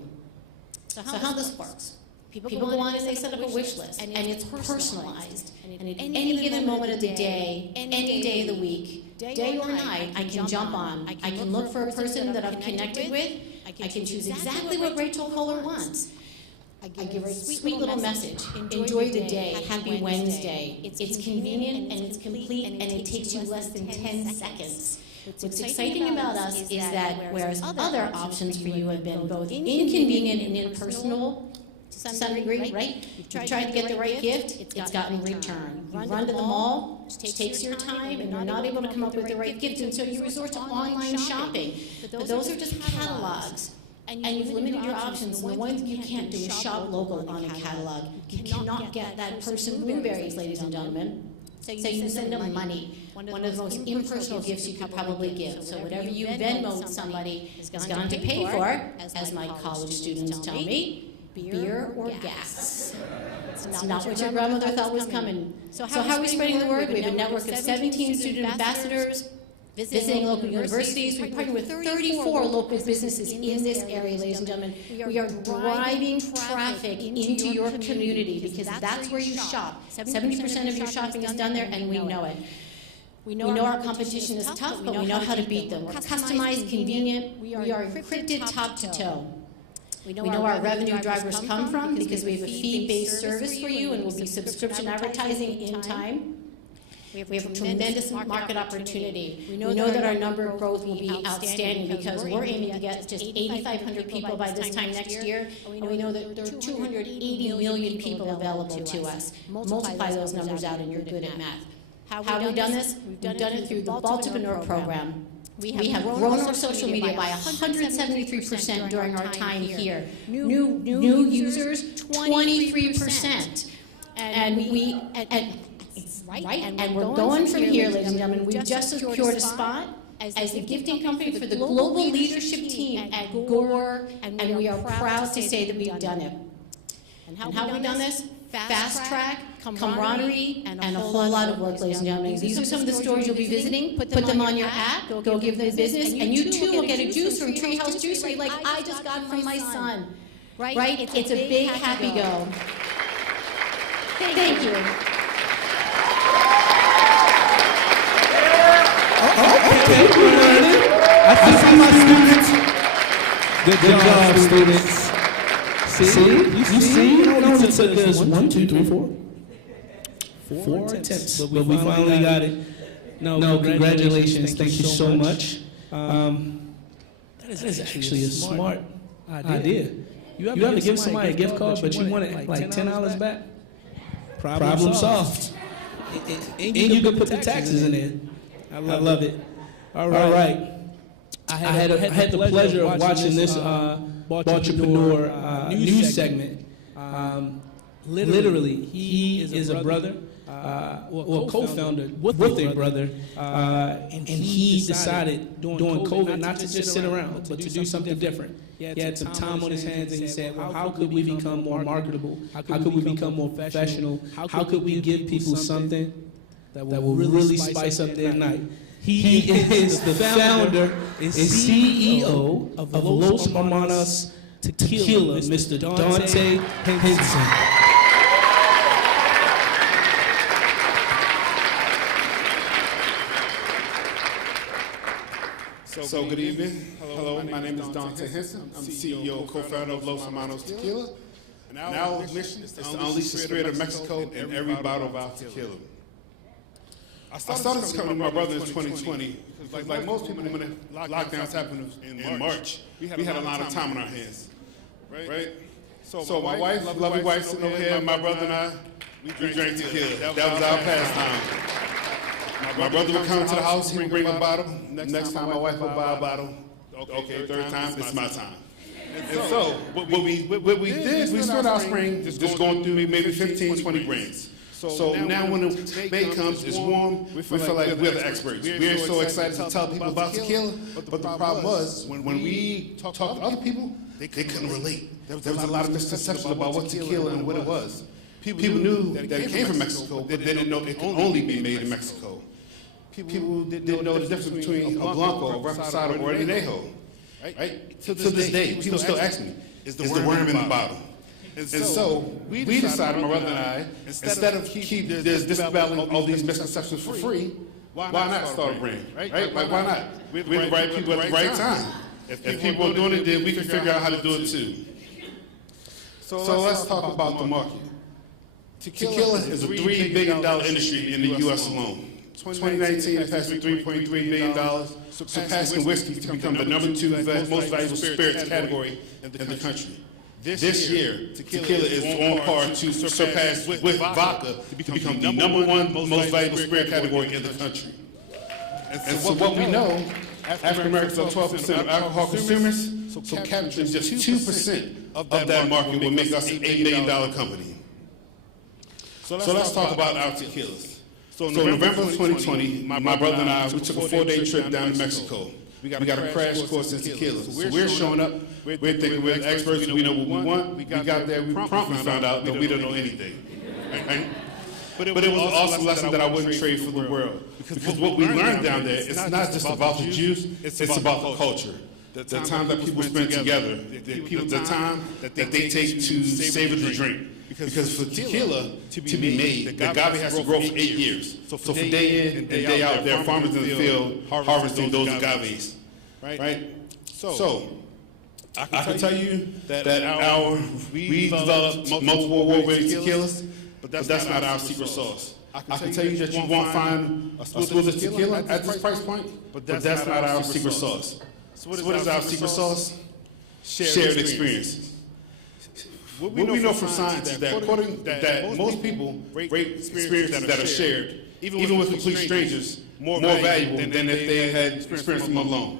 So how this works. People go on and they set up a wish list. And it's personalized. And at any given moment of the day, any day of the week, day or night, I can jump on. I can look for a person that I've connected with. I can choose exactly what Rachel Kohler wants. I give her a sweet little message. Enjoy the day. Happy Wednesday. It's convenient and it's complete and it takes you less than 10 seconds. What's exciting about us is that whereas other options for you have been both inconvenient and impersonal to some degree, right? You've tried to get the right gift, it's gotten returned. You run to the mall, it takes your time, and you're not able to come up with the right gift, and so you resort to online shopping. But those are just catalogs. And you've limited your options, and the one thing you can't do is shop local on a catalog. You cannot get that person blueberries, ladies and gentlemen. So you send them money. One of the most impersonal gifts you could probably give. So whatever you Venmo somebody is going to pay for, as my college students tell me, beer or gas. It's not what your grandmother thought was coming. So how are we spreading the word? We have a network of 17 student ambassadors, visiting local universities. We partner with 34 local businesses in this area, ladies and gentlemen. We are driving traffic into your community because that's where you shop. 70% of your shopping is done there, and we know it. We know our competition is tough, but we know how to beat them. We're customized, convenient. We are encrypted top to toe. We know our revenue drivers come from because we have a fee-based service for you, and we'll be subscription advertising in time. We have a tremendous market opportunity. We know that our number of growth will be outstanding because we're aiming to get just 8,500 people by this time next year, and we know that there are 280 million people available to us. Multiply those numbers out and you're good at math. How have we done this? We've done it through the Baltipreneurs program. We have grown our social media by 173% during our time here. New users, 23%. And we're going from here, ladies and gentlemen. We've just secured a spot as the gifting company for the global leadership team at Gore, and we are proud to say that we've done it. And how have we done this? Fast track, camaraderie, and a whole lot of work, ladies and gentlemen. These are some of the stores you'll be visiting. Put them on your app. Go give them business, and you too will get a juice from Treehouse Juicery like I just got from my son. Right? It's a big happy go. Thank you. Okay, we're learning. I see my students. Good job, students. You see? It only took us 1, 2, 3, 4. 4 attempts, but we finally got it. No, congratulations. Thank you so much. That is actually a smart idea. You ever give somebody a gift card, but you want it like $10 back? Problem solved. And you can put the taxes in there. I love it. All right. I had the pleasure of watching this Baltipreneur news segment. Literally, he is a brother, or co-founder with a brother, and he decided during COVID not to just sit around, but to do something different. He had some time on his hands, and he said, well, how could we become more marketable? How could we become more professional? How could we give people something that will really spice up their night? He is the founder and CEO of Los Hermanos Tequila, Mr. Dante Henson. So good evening. Hello, my name is Dante Henson. I'm the CEO and co-founder of Los Hermanos Tequila. And our mission is to unleash the spirit of Mexico in every bottle of our tequila. I started this company with my brother in 2020 because like most people, when the lockdowns happened in March, we had a lot of time on our hands, right? So my wife, lovely wife sitting over here, my brother and I, we drank tequila. That was our pastime. My brother would come to the house, he would bring a bottle. Next time my wife would buy a bottle. Okay, third time, it's my time. And so what we did, we started our spring just going through maybe 15, 20 brands. So now when the May comes, it's warm, we feel like we're the experts. We're so excited to tell people about tequila, but the problem was, when we talked to other people, they couldn't relate. There was a lot of misconceptions about what tequila and what it was. People knew that it came from Mexico, but they didn't know it could only be made in Mexico. People didn't know the difference between a Blanco, a Reposado, or an Añejo. Right? To this day, people still ask me, is the worm in the bottle? And so we decided, my brother and I, instead of keep dispelling all these misconceptions for free, why not start a brand? Right? Like, why not? We're the right people at the right time. If people are doing it, then we can figure out how to do it too. So let's talk about the market. Tequila is a $3 billion industry in the U.S. alone. 2019, it passed $3.3 billion, surpassing whiskey to become the #2 most valuable spirits category in the country. This year, tequila is on par to surpass with vodka to become the #1 most valuable spirit category in the country. And so what we know, African Americans are 12% of alcohol consumers, so capturing just 2% of that market will make us an $8 million company. So let's talk about our tequilas. So in November of 2020, my brother and I, we took a 4-day trip down to Mexico. We got a crash course in tequila. So we're showing up, we're thinking we're experts, we know what we want. We got there, we promptly found out that we don't know anything. Right? But it was an awesome lesson that I wouldn't trade for the world. Because what we learned down there, it's not just about the juice, it's about the culture. The time that people spend together, the time that they take to savor the drink. Because for tequila to be made, the agave has to grow for 8 years. So for day in and day out, there are farmers in the field harvesting those agaves. Right? So I can tell you that we developed multiple award-winning tequilas, but that's not our secret sauce. I can tell you that you won't find a smooth tequila at this price point, but that's not our secret sauce. So what is our secret sauce? Shared experiences. What we know from science is that most people rate experiences that are shared, even with complete strangers, more valuable than if they had experienced them alone.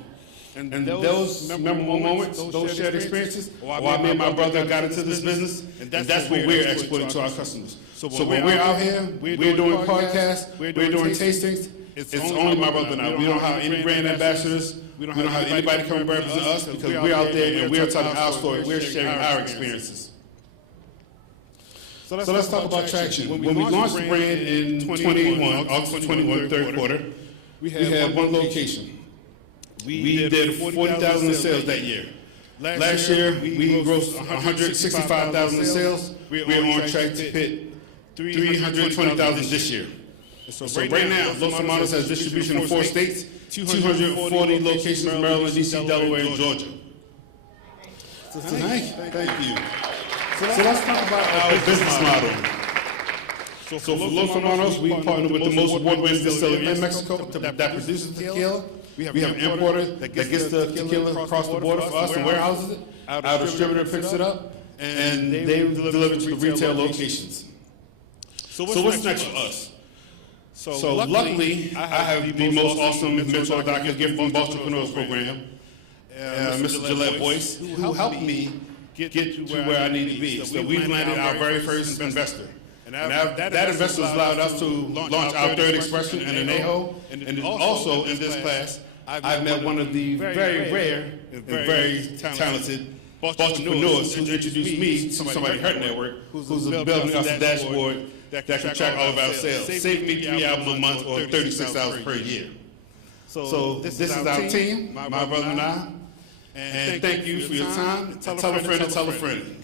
And those memorable moments, those shared experiences, why me and my brother got into this business, and that's what we're exporting to our customers. So when we're out here, we're doing podcasts, we're doing tastings, it's only my brother and I. We don't have any brand ambassadors. We don't have anybody come and represent us, because we're out there and we're telling our story. We're sharing our experiences. So let's talk about traction. When we launched the brand in 21, August 21, third quarter, we had one location. We did 40,000 in sales that year. Last year, we grossed 165,000 in sales. We're on track to hit 320,000 this year. So right now, Los Hermanos has distribution in 4 states, 240 locations in Maryland, DC, Delaware, and Georgia. So thank you. So let's talk about our business model. So for Los Hermanos, we partner with the most award-winning distillery in Mexico that produces tequila. We have an importer that gets the tequila across the border for us and warehouses it Our distributor picks it up, and they deliver it to the retail locations. So what's next for us? So luckily, I have the most awesome mentor that I can get from the Baltipreneurs program, Mr. Gillette Boyce, who helped me get to where I need to be. So we've landed our very first investor. And that investor has allowed us to launch our third expression in Anejo. And also in this class, I've met one of the very rare and very talented Baltipreneurs who introduced me to somebody hurting their work, who's building us a dashboard that can track all of our sales, saving me 3 albums a month or 36 hours per year. So this is our team, my brother and I. And thank you for your time. Tell a friend and tell a friend.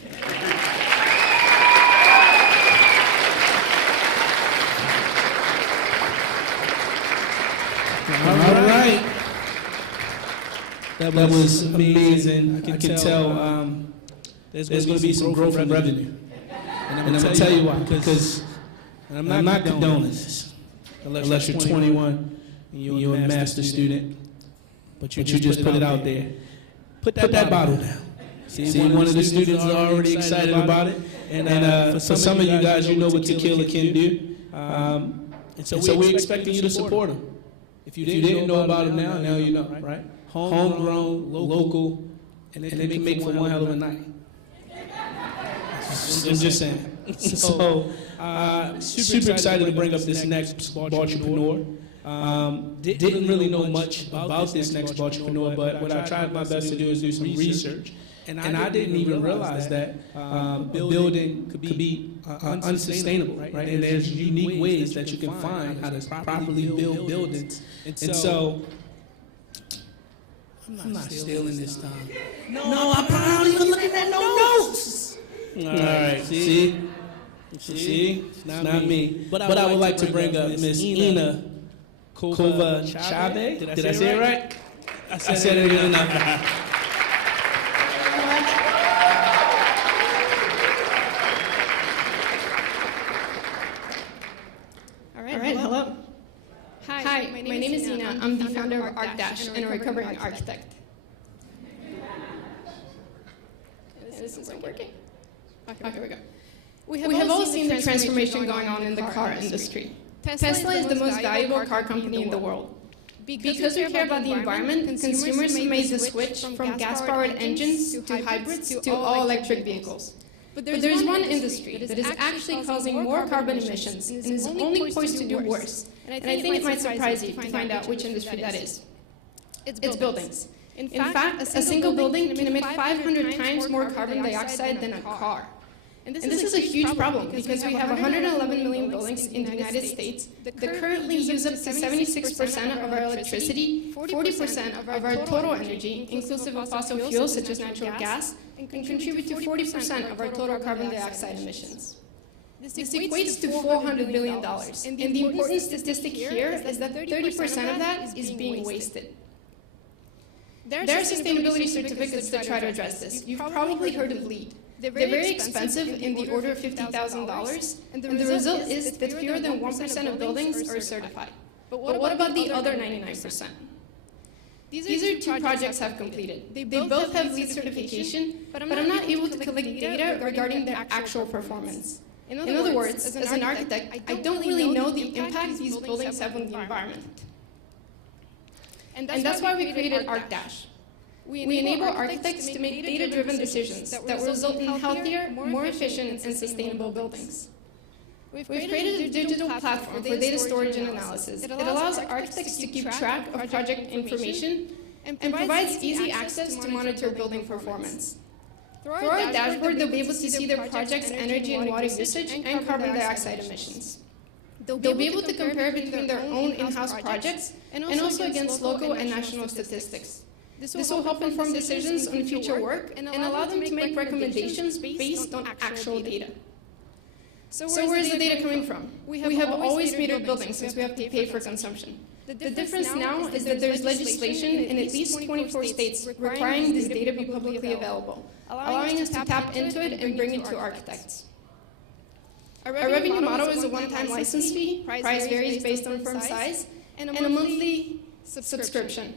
All right. That was amazing. I can tell there's going to be some growth in revenue. And I'm going to tell you why. Because I'm not condoning this. Unless you're 21 and you're a master student, but you just put it out there. Put that bottle down. See, one of the students is already excited about it. And for some of you guys, you know what tequila can do. And so we're expecting you to support them. If you didn't know about it now you know, right? Homegrown, local, and they can make for one hell of a night. I'm just saying. So, super excited to bring up this next Baltipreneur. Didn't really know much about this next Baltipreneur, but what I tried my best to do is do some research. And I didn't even realize that a building could be unsustainable, right? And there's unique ways that you can find how to properly build buildings. And so, I'm not stealing this time. No, I'm not even looking at no notes. All right, see, it's not me. But I would like to bring up Miss Ina Kovachabe. Did I say it right? I said it good enough. Hello. Hi, my name is Ina. I'm the founder of ArcDash and a recovering architect. This isn't working. Okay, here we go. We have all seen the transformation going on in the car industry. Tesla is the most valuable car company in the world. Because we care about the environment, consumers made the switch from gas-powered engines to hybrids to all-electric vehicles. But there's one industry that is actually causing more carbon emissions and is only poised to do worse. And I think it might surprise you to find out which industry that is. It's buildings. In fact, a single building can emit 500 times more carbon dioxide than a car. And this is a huge problem because we have 111 million buildings in the United States that currently use up to 76% of our electricity, 40% of our total energy, inclusive of fossil fuels such as natural gas, and contribute to 40% of our total carbon dioxide emissions. This equates to $400 billion. And the important statistic here is that 30% of that is being wasted. There are sustainability certificates that try to address this. You've probably heard of LEED. They're very expensive, in the order of $50,000, and the result is that fewer than 1% of buildings are certified. But what about the other 99%? These are two projects I've completed. They both have LEED certification, but I'm not able to collect data regarding their actual performance. In other words, as an architect, I don't really know the impact these buildings have on the environment. And that's why we created ArcDash. We enable architects to make data-driven decisions that will result in healthier, more efficient, and sustainable buildings. We've created a digital platform for data storage and analysis. It allows architects to keep track of project information and provides easy access to monitor building performance. Through our dashboard, they'll be able to see their project's energy and water usage and carbon dioxide emissions. They'll be able to compare between their own in-house projects and also against local and national statistics. This will help inform decisions on future work and allow them to make recommendations based on actual data. So where's the data coming from? We have always metered buildings since we have to pay for consumption. The difference now is that there's legislation in at least 24 states requiring this data be publicly available, allowing us to tap into it and bring it to architects. Our revenue model is a one-time license fee, price varies based on firm size, and a monthly subscription.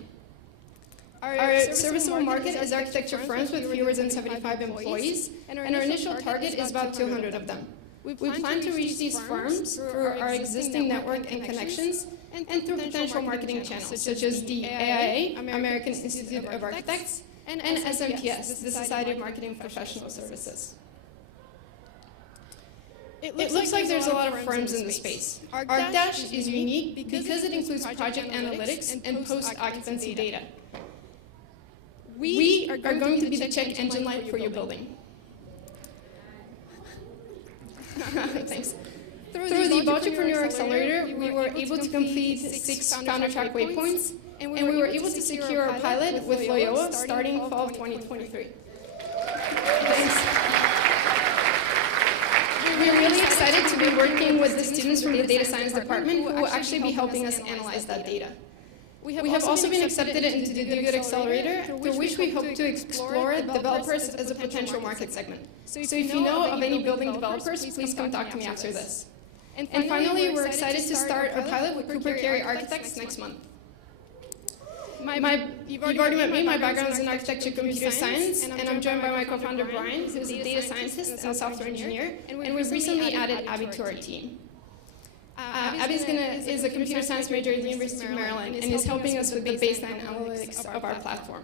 Our serviceable market is architecture firms with fewer than 75 employees, and our initial target is about 200 of them. We plan to reach these firms through our existing network and connections, and through potential marketing channels, such as the AIA, American Institute of Architects, and SMPS, the Society of Marketing Professional Services. It looks like there's a lot of firms in the space. ArcDash is unique because it includes project analytics and post-occupancy data. We are going to be the check engine light for your building. Thanks. Through the Baltipreneurs Accelerator, we were able to complete 6 founder-track waypoints, and we were able to secure a pilot with Loyola starting fall of 2023. Thanks. We're really excited to be working with the students from the data science department who will actually be helping us analyze that data. We have also been accepted into the Do Good Accelerator, through which we hope to explore developers as a potential market segment. So if you know of any building developers, please come talk to me after this. And finally, we're excited to start a pilot with Cooper Carey Architects next month. You've already met me. My background is in architecture computer science, and I'm joined by my co-founder Brian, who's a data scientist and a software engineer, and we've recently added Abby to our team. Abby is a computer science major at the University of Maryland and is helping us with the baseline analytics of our platform.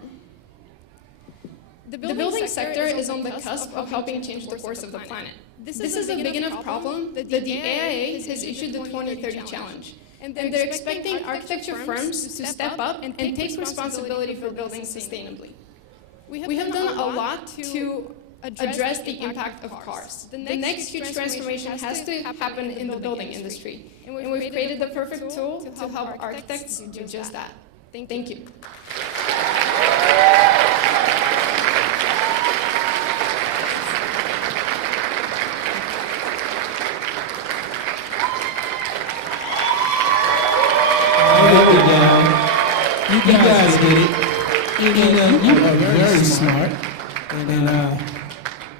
The building sector is on the cusp of helping change the course of the planet. This is a big enough problem that the AIA has issued the 2030 challenge. And they're expecting architecture firms to step up and take responsibility for building sustainably. We have done a lot to address the impact of cars. The next huge transformation has to happen in the building industry. And we've created the perfect tool to help architects do just that. Thank you. You guys did it. You are very smart, and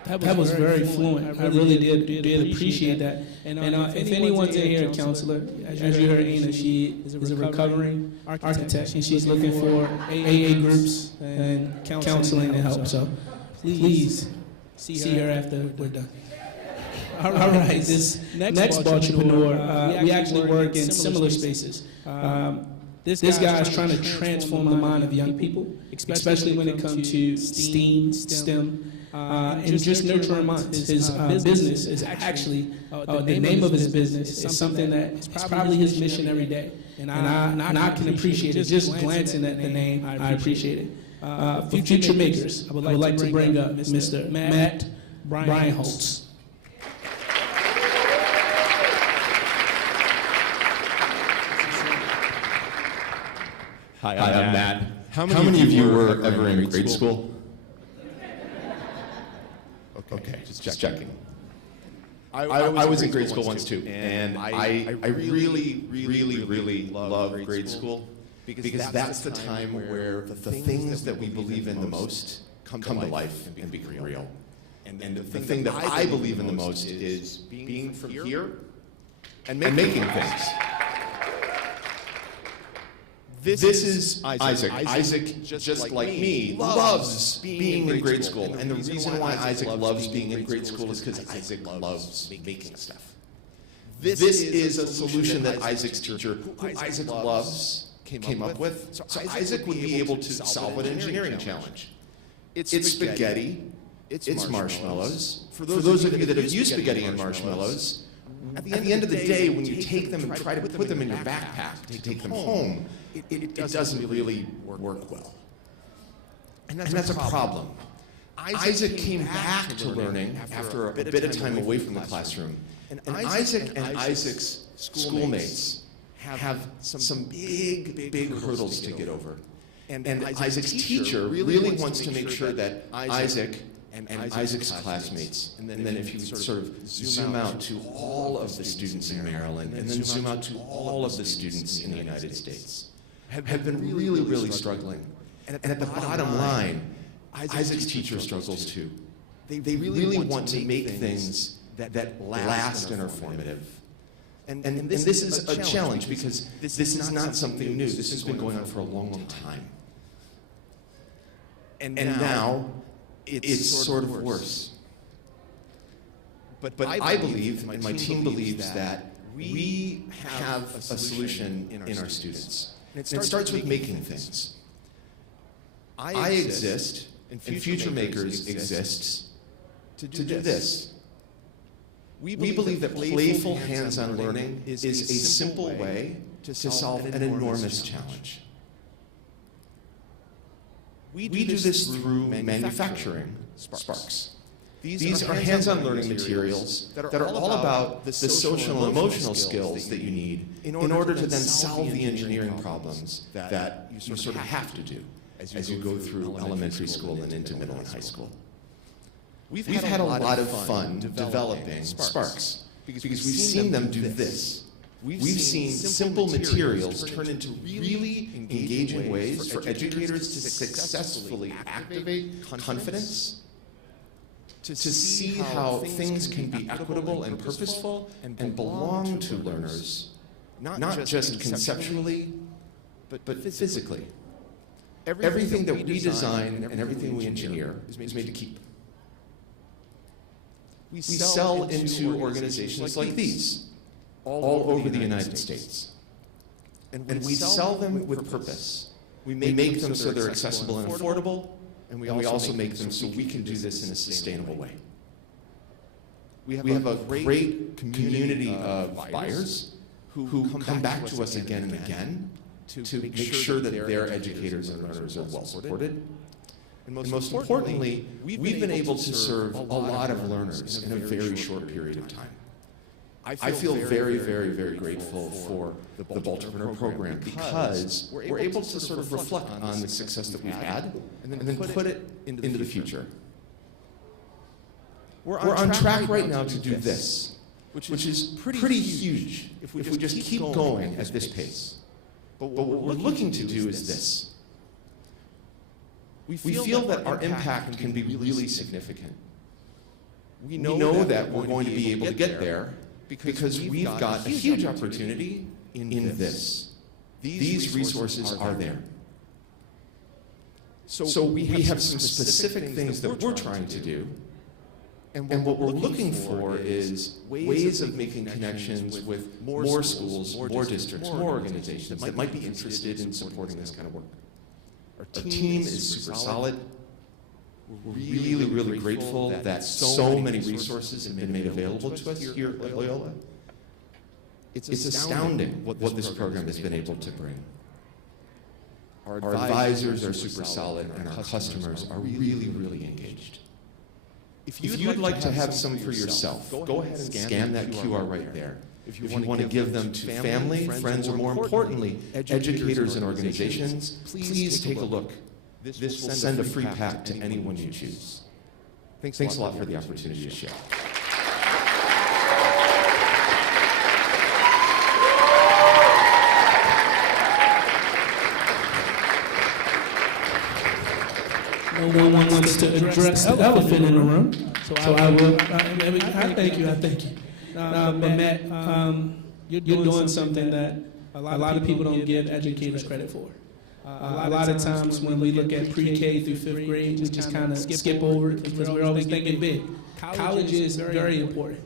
that was very fluent. I really did appreciate that. And if anyone's in here, a counselor, as you heard Ina, she is a recovering architect, and she's looking for AA groups and counseling and help. So please see her after we're done. All right, this next Baltipreneur, we actually work in similar spaces. This guy is trying to transform the mind of young people, especially when it comes to STEM, and just nurturing minds. His business is actually, the name of his business is something that is probably his mission every day. And I can appreciate it. Just glancing at the name, I appreciate it. For future makers, I would like to bring up Mr. Matt Brian Holtz. Hi, I'm Matt. How many of you were ever in grade school? Okay, just checking. I was in grade school once too, and I really love grade school because that's the time where the things that we believe in the most come to life and become real. And the thing that I believe in the most is being from here and making things. This is Isaac. Isaac, just like me, loves being in grade school. And the reason why Isaac loves being in grade school is because Isaac loves making stuff. This is a solution that Isaac's teacher, who Isaac loves, came up with. So Isaac would be able to solve an engineering challenge. It's spaghetti. It's marshmallows. For those of you that have used spaghetti and marshmallows, at the end of the day, when you take them and try to put them in your backpack to take them home, it doesn't really work well. And that's a problem. Isaac came back to learning after a bit of time away from the classroom. And Isaac and Isaac's schoolmates have some big hurdles to get over. And Isaac's teacher really wants to make sure that Isaac and Isaac's classmates, and then if you sort of zoom out to all of the students in Maryland, and then zoom out to all of the students in the United States, have been really struggling. And at the bottom line, Isaac's teacher struggles too. They really want to make things that last and are formative. And this is a challenge because this is not something new. This has been going on for a long time. And now it's sort of worse. But I believe, and my team believes, that we have a solution in our students. And it starts with making things. I exist, and Future Makers exists to do this. We believe that playful hands-on learning is a simple way to solve an enormous challenge. We do this through manufacturing sparks. These are hands-on learning materials that are all about the social and emotional skills that you need in order to then solve the engineering problems that you sort of have to do as you go through elementary school and into middle and high school. We've had a lot of fun developing sparks because we've seen them do this. We've seen simple materials turn into really engaging ways for educators to successfully activate confidence, to see how things can be equitable and purposeful and belong to learners, not just conceptually, but physically. Everything that we design and everything we engineer is made to keep. We sell into organizations like these, all over the United States. And we sell them with purpose. We make them so they're accessible and affordable, and we also make them so we can do this in a sustainable way. We have a great community of buyers who come back to us again and again to make sure that their educators and learners are well supported. And most importantly, we've been able to serve a lot of learners in a very short period of time. I feel very, very, very grateful for the Baltipreneur program because we're able to sort of reflect on the success that we've had and then put it into the future. We're on track right now to do this, which is pretty huge if we just keep going at this pace. But what we're looking to do is this. We feel that our impact can be really significant. We know that we're going to be able to get there because we've got a huge opportunity in this. These resources are there. So we have some specific things that we're trying to do. And what we're looking for is ways of making connections with more schools, more districts, more organizations that might be interested in supporting this kind of work. Our team is super solid. We're really, really grateful that so many resources have been made available to us here at Loyola. It's astounding what this program has been able to bring. Our advisors are super solid, and our customers are really, really engaged. If you'd like to have some for yourself, go ahead and scan that QR right there. If you want to give them to family, friends, or more importantly, educators and organizations, please take a look. This will send a free pack to anyone you choose. Thanks a lot for the opportunity to share. No one wants to address the elephant in the room, so I will. I thank you. But Matt, you're doing something that a lot of people don't give educators credit for. A lot of times when we look at pre-K through 5th grade, we just kind of skip over it because we're always thinking big. College is very important.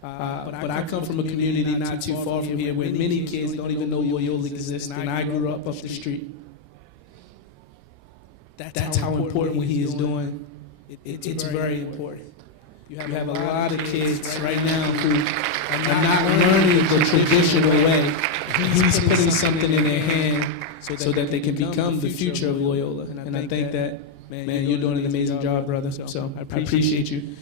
But I come from a community not too far from here where many kids don't even know Loyola exists, and I grew up the street. That's how important what he is doing. It's very important. You have a lot of kids right now who are not learning the traditional way. He's putting something in their hand so that they can become the future of Loyola. And I think that, man, you're doing an amazing job, brother. So I appreciate you.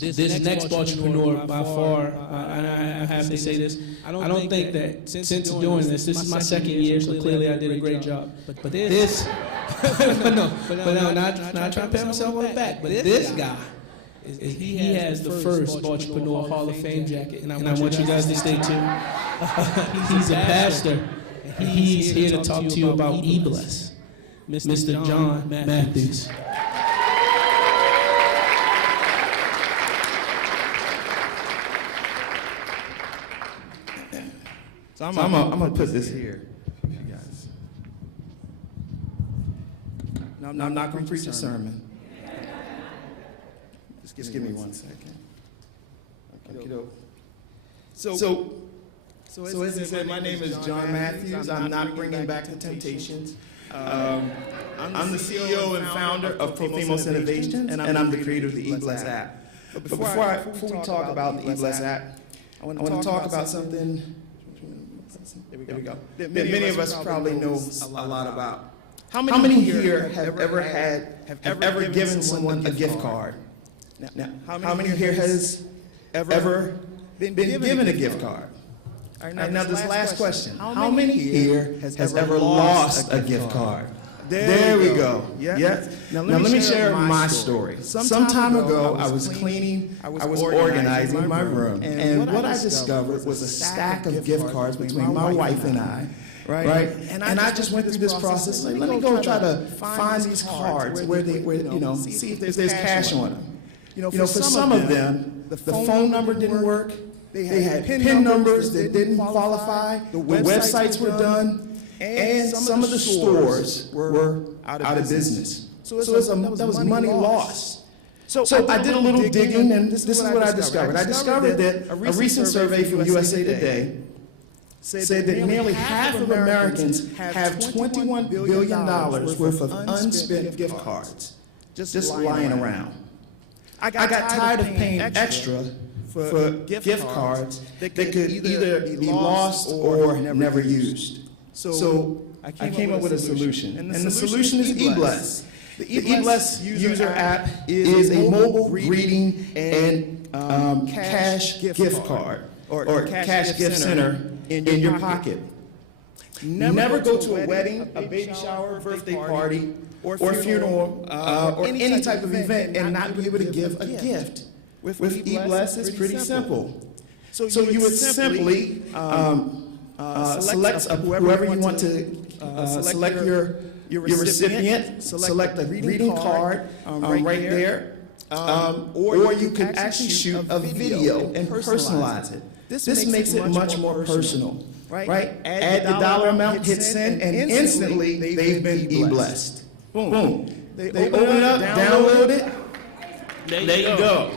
This next Baltipreneur, by far, and I have to say this, I don't think that since doing this is my 2nd year, so clearly I did a great job. But this, not trying to pat myself on the back, but this guy, he has the first Baltipreneur Hall of Fame jacket, and I want you guys to stay tuned. He's a pastor. He's here to talk to you about E-Bless, Mr. John Matthews. So I'm gonna put this here. Now, I'm not going to preach a sermon. Just give me 1 second. So as I said, my name is John Matthews. I'm not bringing back the Temptations. I'm the CEO and founder of Profimos Innovation, and I'm the creator of the eBless app. But before we talk about the eBless app, I want to talk about something. There we go. That many of us probably know a lot about. How many here have ever given someone a gift card? Now, how many here has ever been given a gift card? All right, now this last question. How many here has ever lost a gift card? There we go. Yeah. Now let me share my story. Some time ago, I was cleaning, I was organizing my room, and what I discovered was a stack of gift cards between my wife and I. Right? And I just went through this process. Like, let me go try to find these cards where see if there's cash on them. For some of them, the phone number didn't work. They had PIN numbers that didn't qualify. The websites were done. And some of the stores were out of business. So that was money lost. So I did a little digging, and this is what I discovered. I discovered that a recent survey from USA Today said that nearly half of Americans have $21 billion worth of unspent gift cards just lying around. I got tired of paying extra for gift cards that could either be lost or never used. So I came up with a solution, and the solution is eBless. The eBless user app is a mobile greeting and cash gift card or cash gift center in your pocket. Never go to a wedding, a baby shower, birthday party, or funeral, or any type of event and not be able to give a gift. With eBless, it's pretty simple. So you would simply select whoever you want to select your recipient, select a greeting card right there, or you can actually shoot a video and personalize it. This makes it much more personal, right? Add the dollar amount, hit send, and instantly they've been eBlessed. Boom. They open it up, download it, there you go.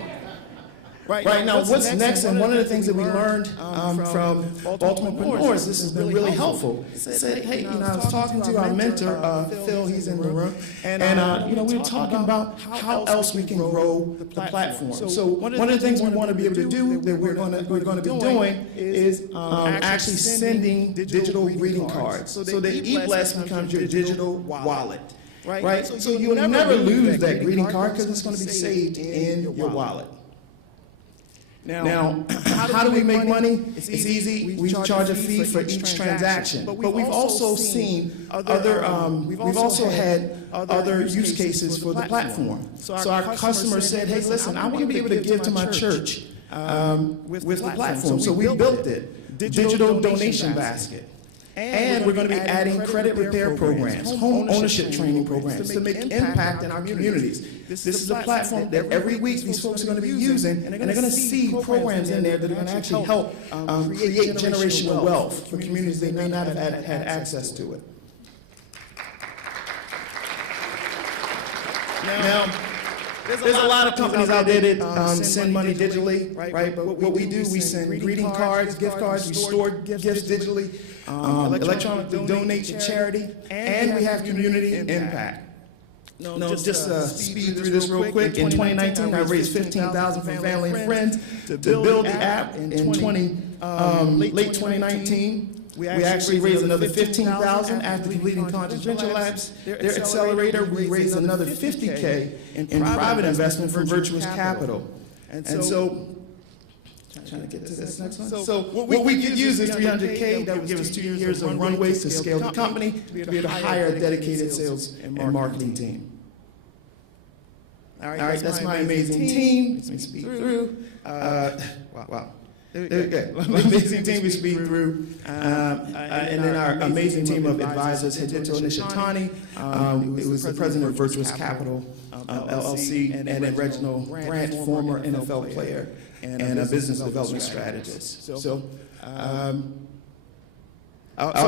Right now, what's next? And one of the things that we learned from Baltipreneurs, this has been really helpful. Said, hey, I was talking to our mentor, Phil. He's in the room, and we were talking about how else we can grow the platform. So one of the things we want to be able to do that we're going to be doing is actually sending digital greeting cards, so that eBless becomes your digital wallet. Right. So you'll never lose that greeting card because it's going to be saved in your wallet. Now, how do we make money? It's easy. We charge a fee for each transaction. But we've also seen we've also had other use cases for the platform. So our customers said, hey, listen, I want to be able to give to my church with the platform. So we built it, digital donation basket. And we're going to be adding credit repair programs, home ownership training programs to make impact in our communities. This is a platform that every week these folks are going to be using, and they're going to see programs in there that are going to actually help create generational wealth for communities that may not have had access to it. Now, there's a lot of companies out there that send money digitally, right? But what we do, we send greeting cards, gift cards, we store gifts digitally, electronically donate to charity, and we have community impact. Just speed through this real quick. In 2019, I raised $15,000 from family and friends to build the app. In late 2019, we actually raised another $15,000 after completing Confidential Labs. Their Accelerator, we raised another $50K in private investment from Virtuous Capital. And so, trying to get to this next one. So what we could use is $300K. That would give us 2 years of runway to scale the company, to be able to hire a dedicated sales and marketing team. All right, that's my amazing team. Let me speed through. Wow. Okay. Amazing team we speed through, and then our amazing team of advisors, Hidito Nishitani, it was the president of Virtuous Capital, LLC, and then Reginald Grant, former NFL player and a business development strategist. So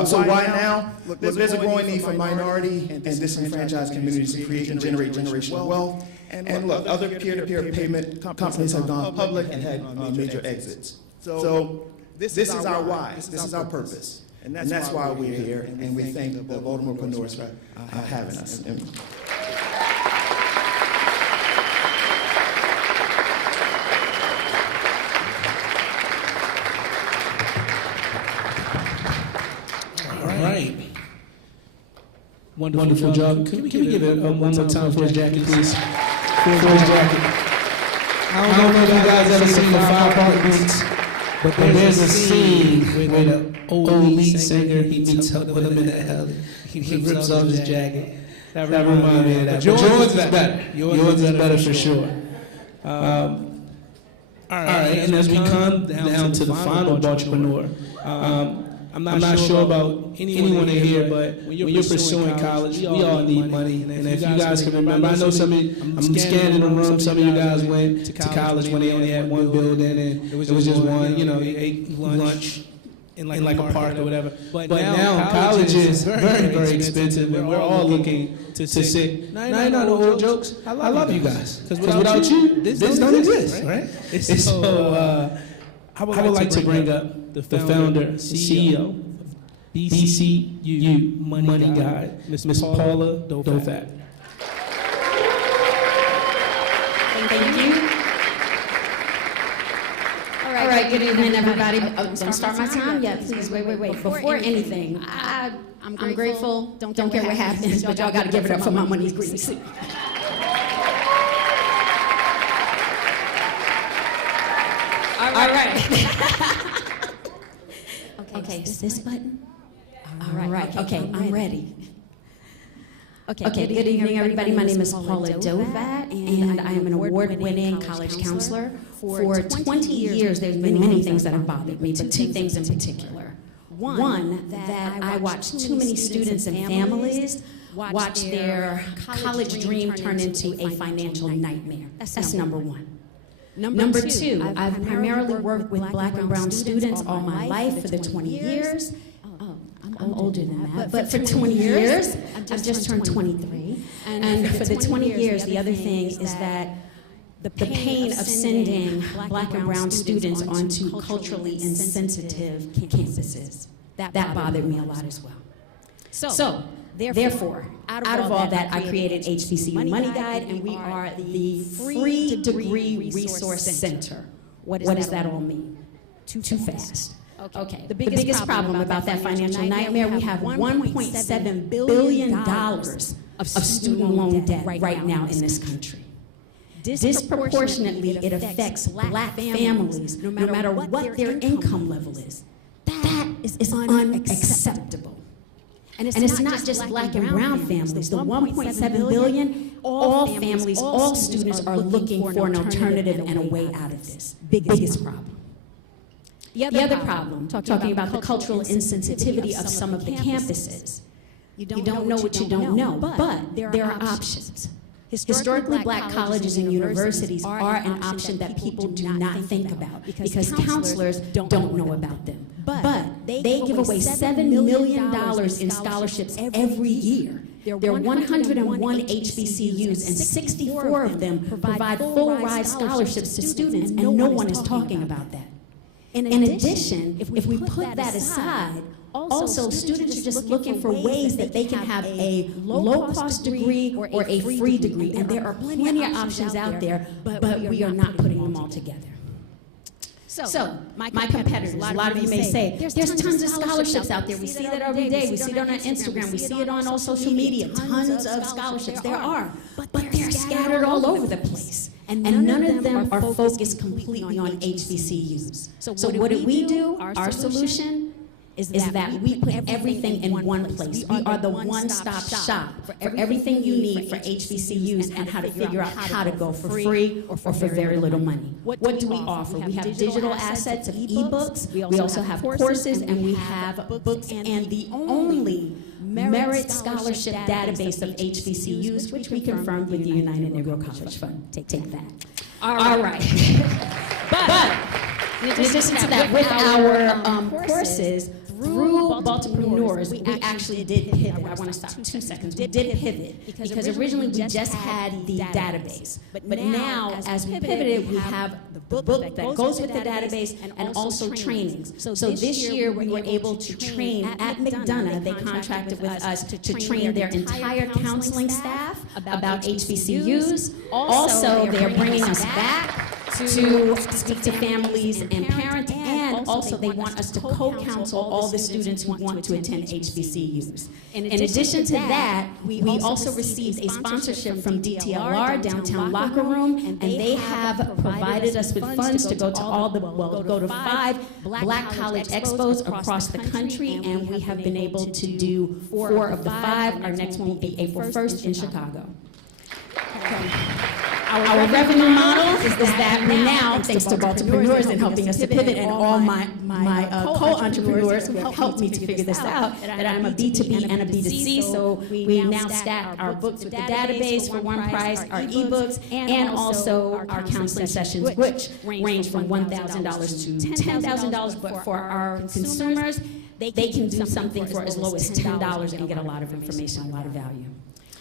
So why now? Look, there's a growing need for minority and disenfranchised communities to create and generate generational wealth. And look, other peer-to-peer payment companies have gone public and had major exits. So this is our why. This is our purpose. And that's why we're here. And we thank the Baltipreneurs for having us. Right. Wonderful job. Can we give it one more time for his jacket, please? For his jacket. I don't know if you guys ever seen the 5 Heartbeats, but there's a scene where the old lead singer, he meets up with him in the alley. He rips off his jacket. That reminds me of that. But yours is better. Yours is better for sure. All right, and as we come down to the final Baltipreneur, I'm not sure about anyone in here, but when you're pursuing college, we all need money. And if you guys can remember, I know some of you, I'm scanning the room, some of you guys went to college when they only had one building and it was just one, you ate lunch in like a park or whatever. But now college is very, very expensive, and we're all looking to say, no, not old jokes. I love you guys. Because without you, this don't exist, right? So I would like to bring up the founder and CEO of BCU Money Guide, Miss Paula Dofat. Thank you. All right, good evening, everybody. Don't start my time yet, please. Wait. Before anything, I'm grateful. Don't care what happens, but y'all got to give it up for my money's green suit. All right. Okay, is this button? All right. Okay, I'm ready. Okay, good evening, everybody. My name is Paula Dofat, and I am an award-winning college counselor. For 20 years, there's been many things that have bothered me, but 2 things in particular. One, that I watch too many students and families watch their college dream turn into a financial nightmare. That's number 1. Number 2, I've primarily worked with Black and brown students all my life for the 20 years. I'm older than that, but for 20 years, I've just turned 23. And for the 20 years, the other thing is that the pain of sending Black and brown students onto culturally insensitive campuses, that bothered me a lot as well. So, therefore, out of all that, I created HBCU Money Guide, and we are the Free Degree Resource Center. What does that all mean? Too fast. Okay, the biggest problem about that financial nightmare, we have $1.7 billion of student loan debt right now in this country. Disproportionately, it affects Black families, no matter what their income level is. That is unacceptable. And it's not just Black and brown families. The 1.7 billion, all families, all students are looking for an alternative and a way out of this. Biggest problem. The other problem, talking about the cultural insensitivity of some of the campuses. You don't know what you don't know, but there are options. Historically, Black colleges and universities are an option that people do not think about because counselors don't know about them. But they give away $7 million in scholarships every year. There are 101 HBCUs, and 64 of them provide full-ride scholarships to students, and no one is talking about that. In addition, if we put that aside, also students are just looking for ways that they can have a low-cost degree or a free degree, and there are plenty of options out there, but we are not putting them all together. So, my competitors, a lot of you may say, there's tons of scholarships out there. We see that every day. We see it on our Instagram. We see it on all social media. Tons of scholarships. There are, but they're scattered all over the place. And none of them are focused completely on HBCUs. So what do? Our solution is that we put everything in one place. We are the one-stop shop for everything you need for HBCUs and how to figure out how to go for free or for very little money. What do we offer? We have digital assets of ebooks. We also have courses, and we have books, and the only merit scholarship database of HBCUs, which we confirmed with the United Negro College Fund. Take that. All right. But In addition to that, with our courses, through Baltipreneurs, we actually did pivot. I want to stop 2 seconds. We did pivot because originally we just had the database. But now, as we pivoted, we have the book that goes with the database and also trainings. So this year, we were able to train at McDonough. They contracted with us to train their entire counseling staff about HBCUs. Also, they're bringing us back to speak to families and parents, and also they want us to co-counsel all the students who want to attend HBCUs. In addition to that, we also received a sponsorship from DTLR, Downtown Locker Room, and they have provided us with funds to go to 5 Black College Expos across the country, and we have been able to do 4 of the 5. Our next one will be April 1st in Chicago. Okay. Our revenue model is that we now, thanks to Baltipreneurs and helping us to pivot, and all my co-entrepreneurs who have helped me to figure this out, that I'm a B2B and a B2C, so we now stack our books with the database for one price, our ebooks, and also our counseling sessions, which range from $1,000 to $10,000, but for our consumers, they can do something for as low as $10 and get a lot of information, a lot of value.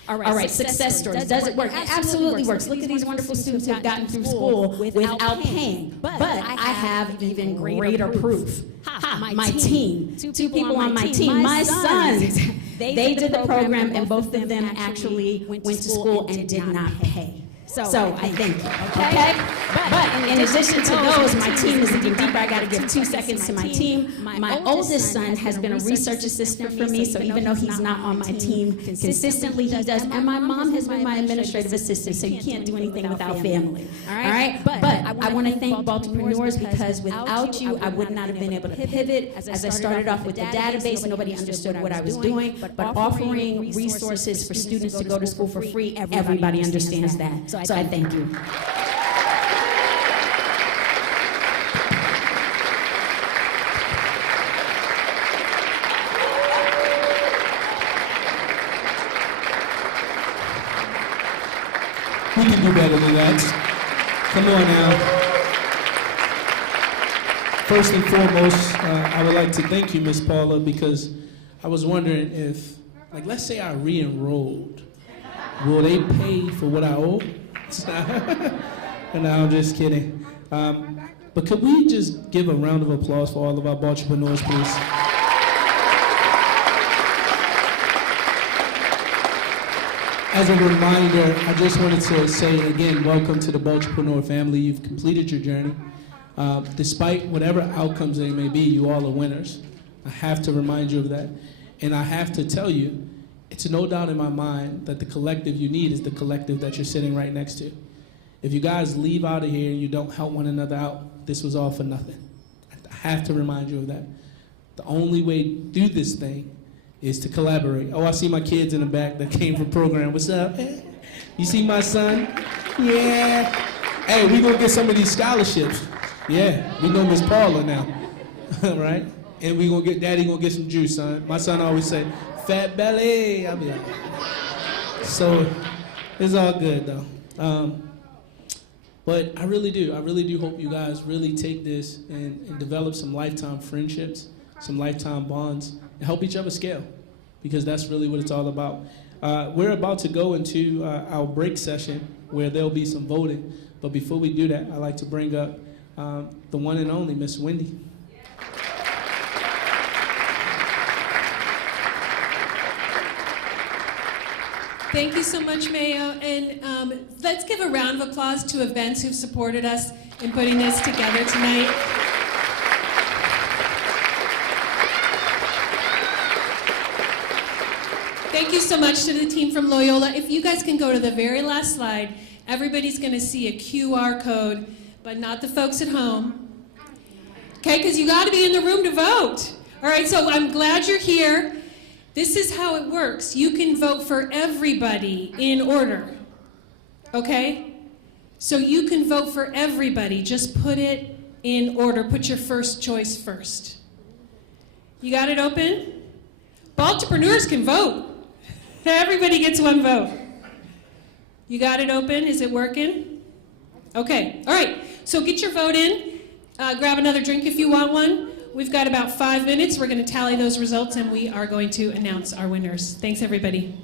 All right, success stories. Does it work? It absolutely works. Look at these wonderful students who have gotten through school without paying. But I have even greater proof. My team, 2 people on my team, my sons, they did the program, and both of them actually went to school and did not pay. So I thank you, okay? But in addition to those, my team is even deeper. I got to give 2 seconds to my team. My oldest son has been a research assistant for me, so even though he's not on my team consistently, he does. And my mom has been my administrative assistant, so you can't do anything without family, all right? But I want to thank Baltipreneurs because without you, I would not have been able to pivot. As I started off with the database, nobody understood what I was doing, but offering resources for students to go to school for free, everybody understands that. So I thank you. We can do better than that. Come on now. First and foremost, I would like to thank you, Miss Paula, because I was wondering if, like, let's say I re-enrolled. Will they pay for what I owe? No, I'm just kidding. But could we just give a round of applause for all of our Baltipreneurs, please? As a reminder, I just wanted to say again, welcome to the Baltipreneur family. You've completed your journey. Despite whatever outcomes they may be, you all are winners. I have to remind you of that. And I have to tell you, it's no doubt in my mind that the collective you need is the collective that you're sitting right next to. If you guys leave out of here and you don't help one another out, this was all for nothing. I have to remind you of that. The only way to do this thing is to collaborate. Oh, I see my kids in the back that came from program. What's up? You see my son? Yeah. Hey, we gonna get some of these scholarships. Yeah, we know Miss Paula now, right? And we gonna get, Daddy gonna get some juice, son. My son always say, fat belly. I'll be like, so it's all good though. But I really do hope you guys really take this and develop some lifetime friendships, some lifetime bonds, and help each other scale, because that's really what it's all about. We're about to go into our break session where there'll be some voting, but before we do that, I'd like to bring up the one and only Miss Wendy. Thank you so much, Mayo. And let's give a round of applause to events who've supported us in putting this together tonight. Thank you so much to the team from Loyola. If you guys can go to the very last slide, everybody's going to see a QR code, but not the folks at home. Okay, because you got to be in the room to vote. All right, so I'm glad you're here. This is how it works. You can vote for everybody in order, okay? So you can vote for everybody. Just put it in order. Put your first choice first. You got it open? Baltipreneurs can vote. Everybody gets one vote. You got it open? Is it working? Okay, all right. So get your vote in. Grab another drink if you want one. We've got about 5 minutes. We're going to tally those results, and we are going to announce our winners. Thanks, everybody.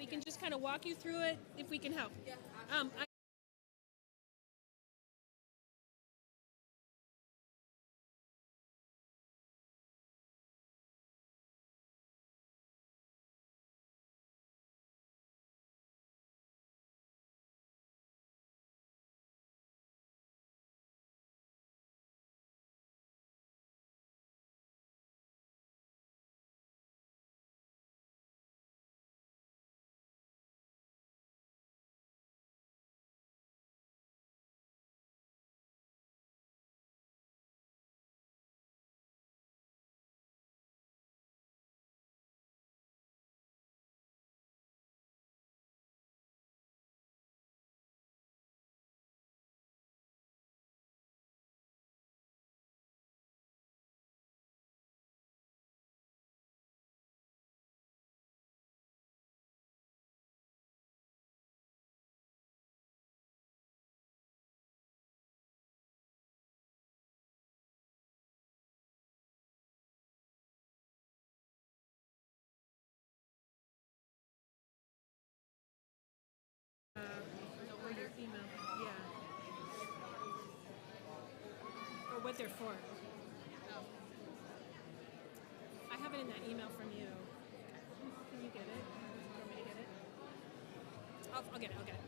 we can just kind of walk you through it if we can help. Or your email, yeah. Or what they're for. I have it in that email from you. Can you get it? Do you want me to get it? I'll get it, I'll get it.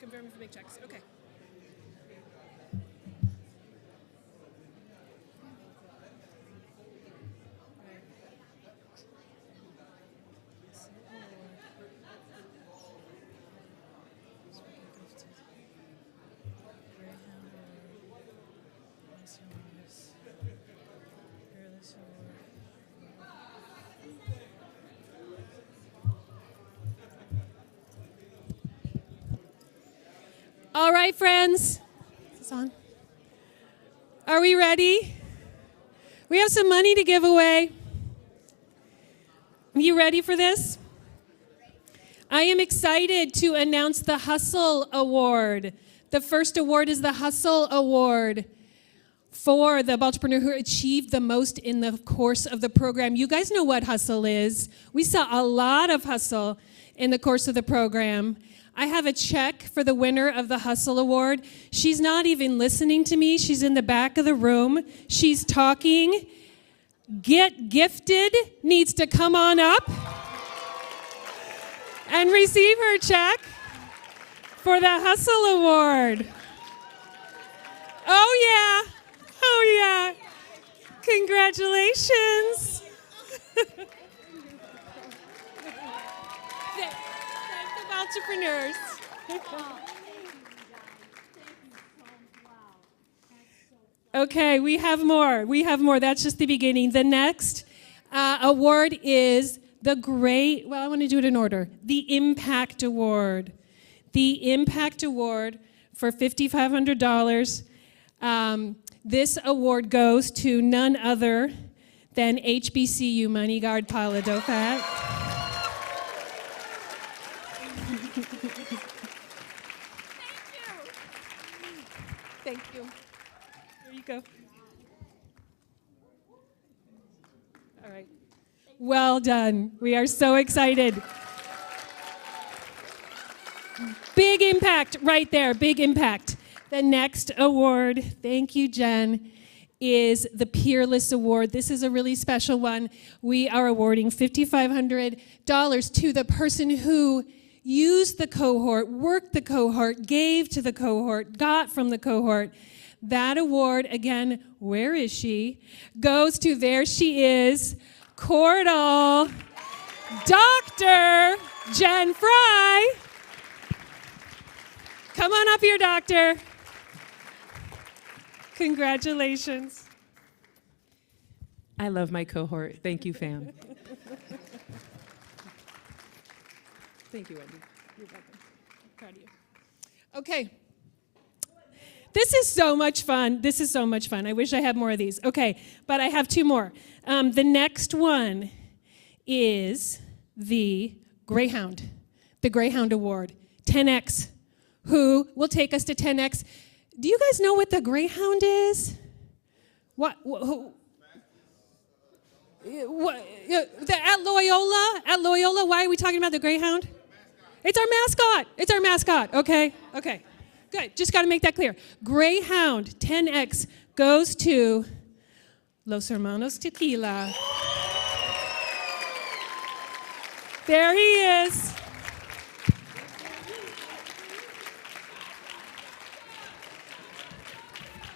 Confirm for big checks. Okay. All right, friends. Is this on? Are we ready? We have some money to give away. Are you ready for this? I am excited to announce the Hustle Award. The first award is the Hustle Award for the Baltipreneur who achieved the most in the course of the program. You guys know what hustle is. We saw a lot of hustle in the course of the program. I have a check for the winner of the Hustle Award. She's not even listening to me. She's in the back of the room. She's talking. Get Gifted needs to come on up and receive her check for the Hustle Award. Oh, yeah. Oh, yeah. Congratulations. Baltipreneurs. Okay, we have more. We have more. That's just the beginning. The next award is I want to do it in order. The Impact Award. The Impact Award for $5,500. This award goes to none other than HBCU Money Guard Paula Dofat. Thank you. There you go. All right. Well done. We are so excited. Big impact right there. Big impact. The next award, thank you, Jen, is the Peerless Award. This is a really special one. We are awarding $5,500 to the person who used the cohort, worked the cohort, gave to the cohort, got from the cohort. That award, again, where is she? Goes to, there she is, Cordal, Dr. Jen Fry. Come on up here, Doctor. Congratulations. I love my cohort. Thank you, fam. Thank you, Wendy. You're welcome. I'm proud of you. Okay. This is so much fun. This is so much fun. I wish I had more of these. Okay, but I have two more. The next one is the Greyhound Award, 10X. Who will take us to 10X? Do you guys know what the Greyhound is? What at Loyola, why are we talking about the Greyhound? It's our mascot. Okay. Good. Just got to make that clear. Greyhound 10X goes to Los Hermanos Tequila. There he is.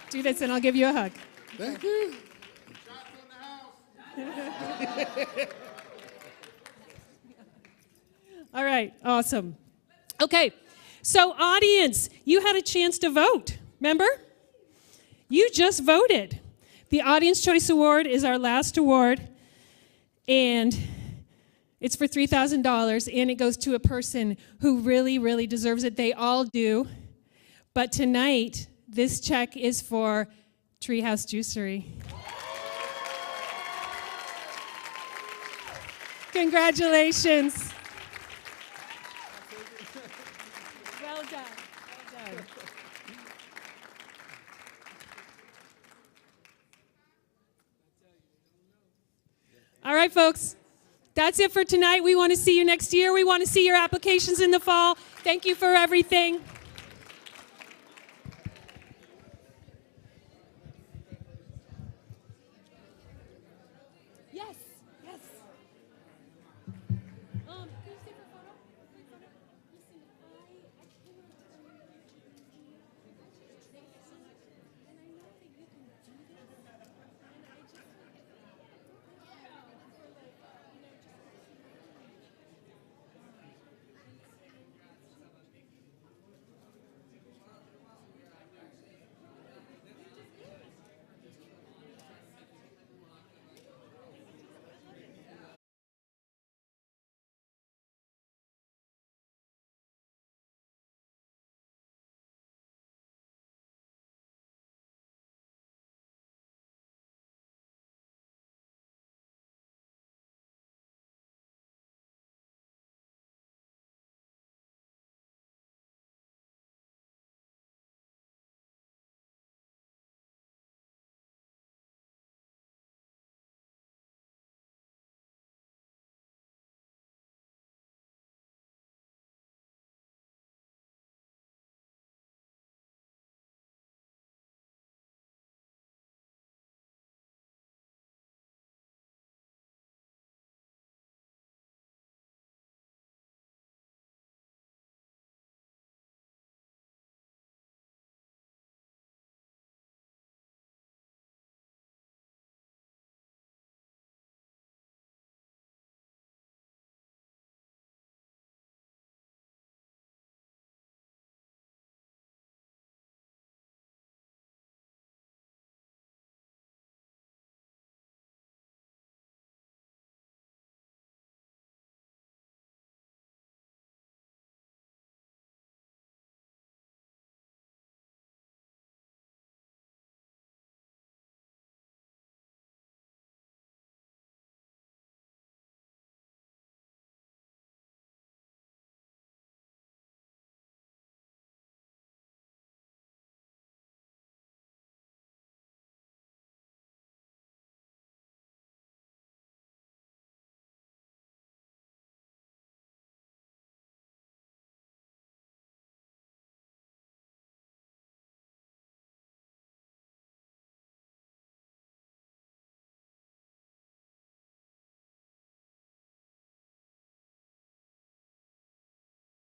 Do this and I'll give you a hug. Thank you. All right, awesome. Okay, so audience, you had a chance to vote, remember? You just voted. The Audience Choice Award is our last award, and it's for $3,000, and it goes to a person who really, really deserves it. They all do. But tonight, this check is for Treehouse Juicery. Congratulations. Well done. All right, folks. That's it for tonight. We want to see you next year. We want to see your applications in the fall. Thank you for everything.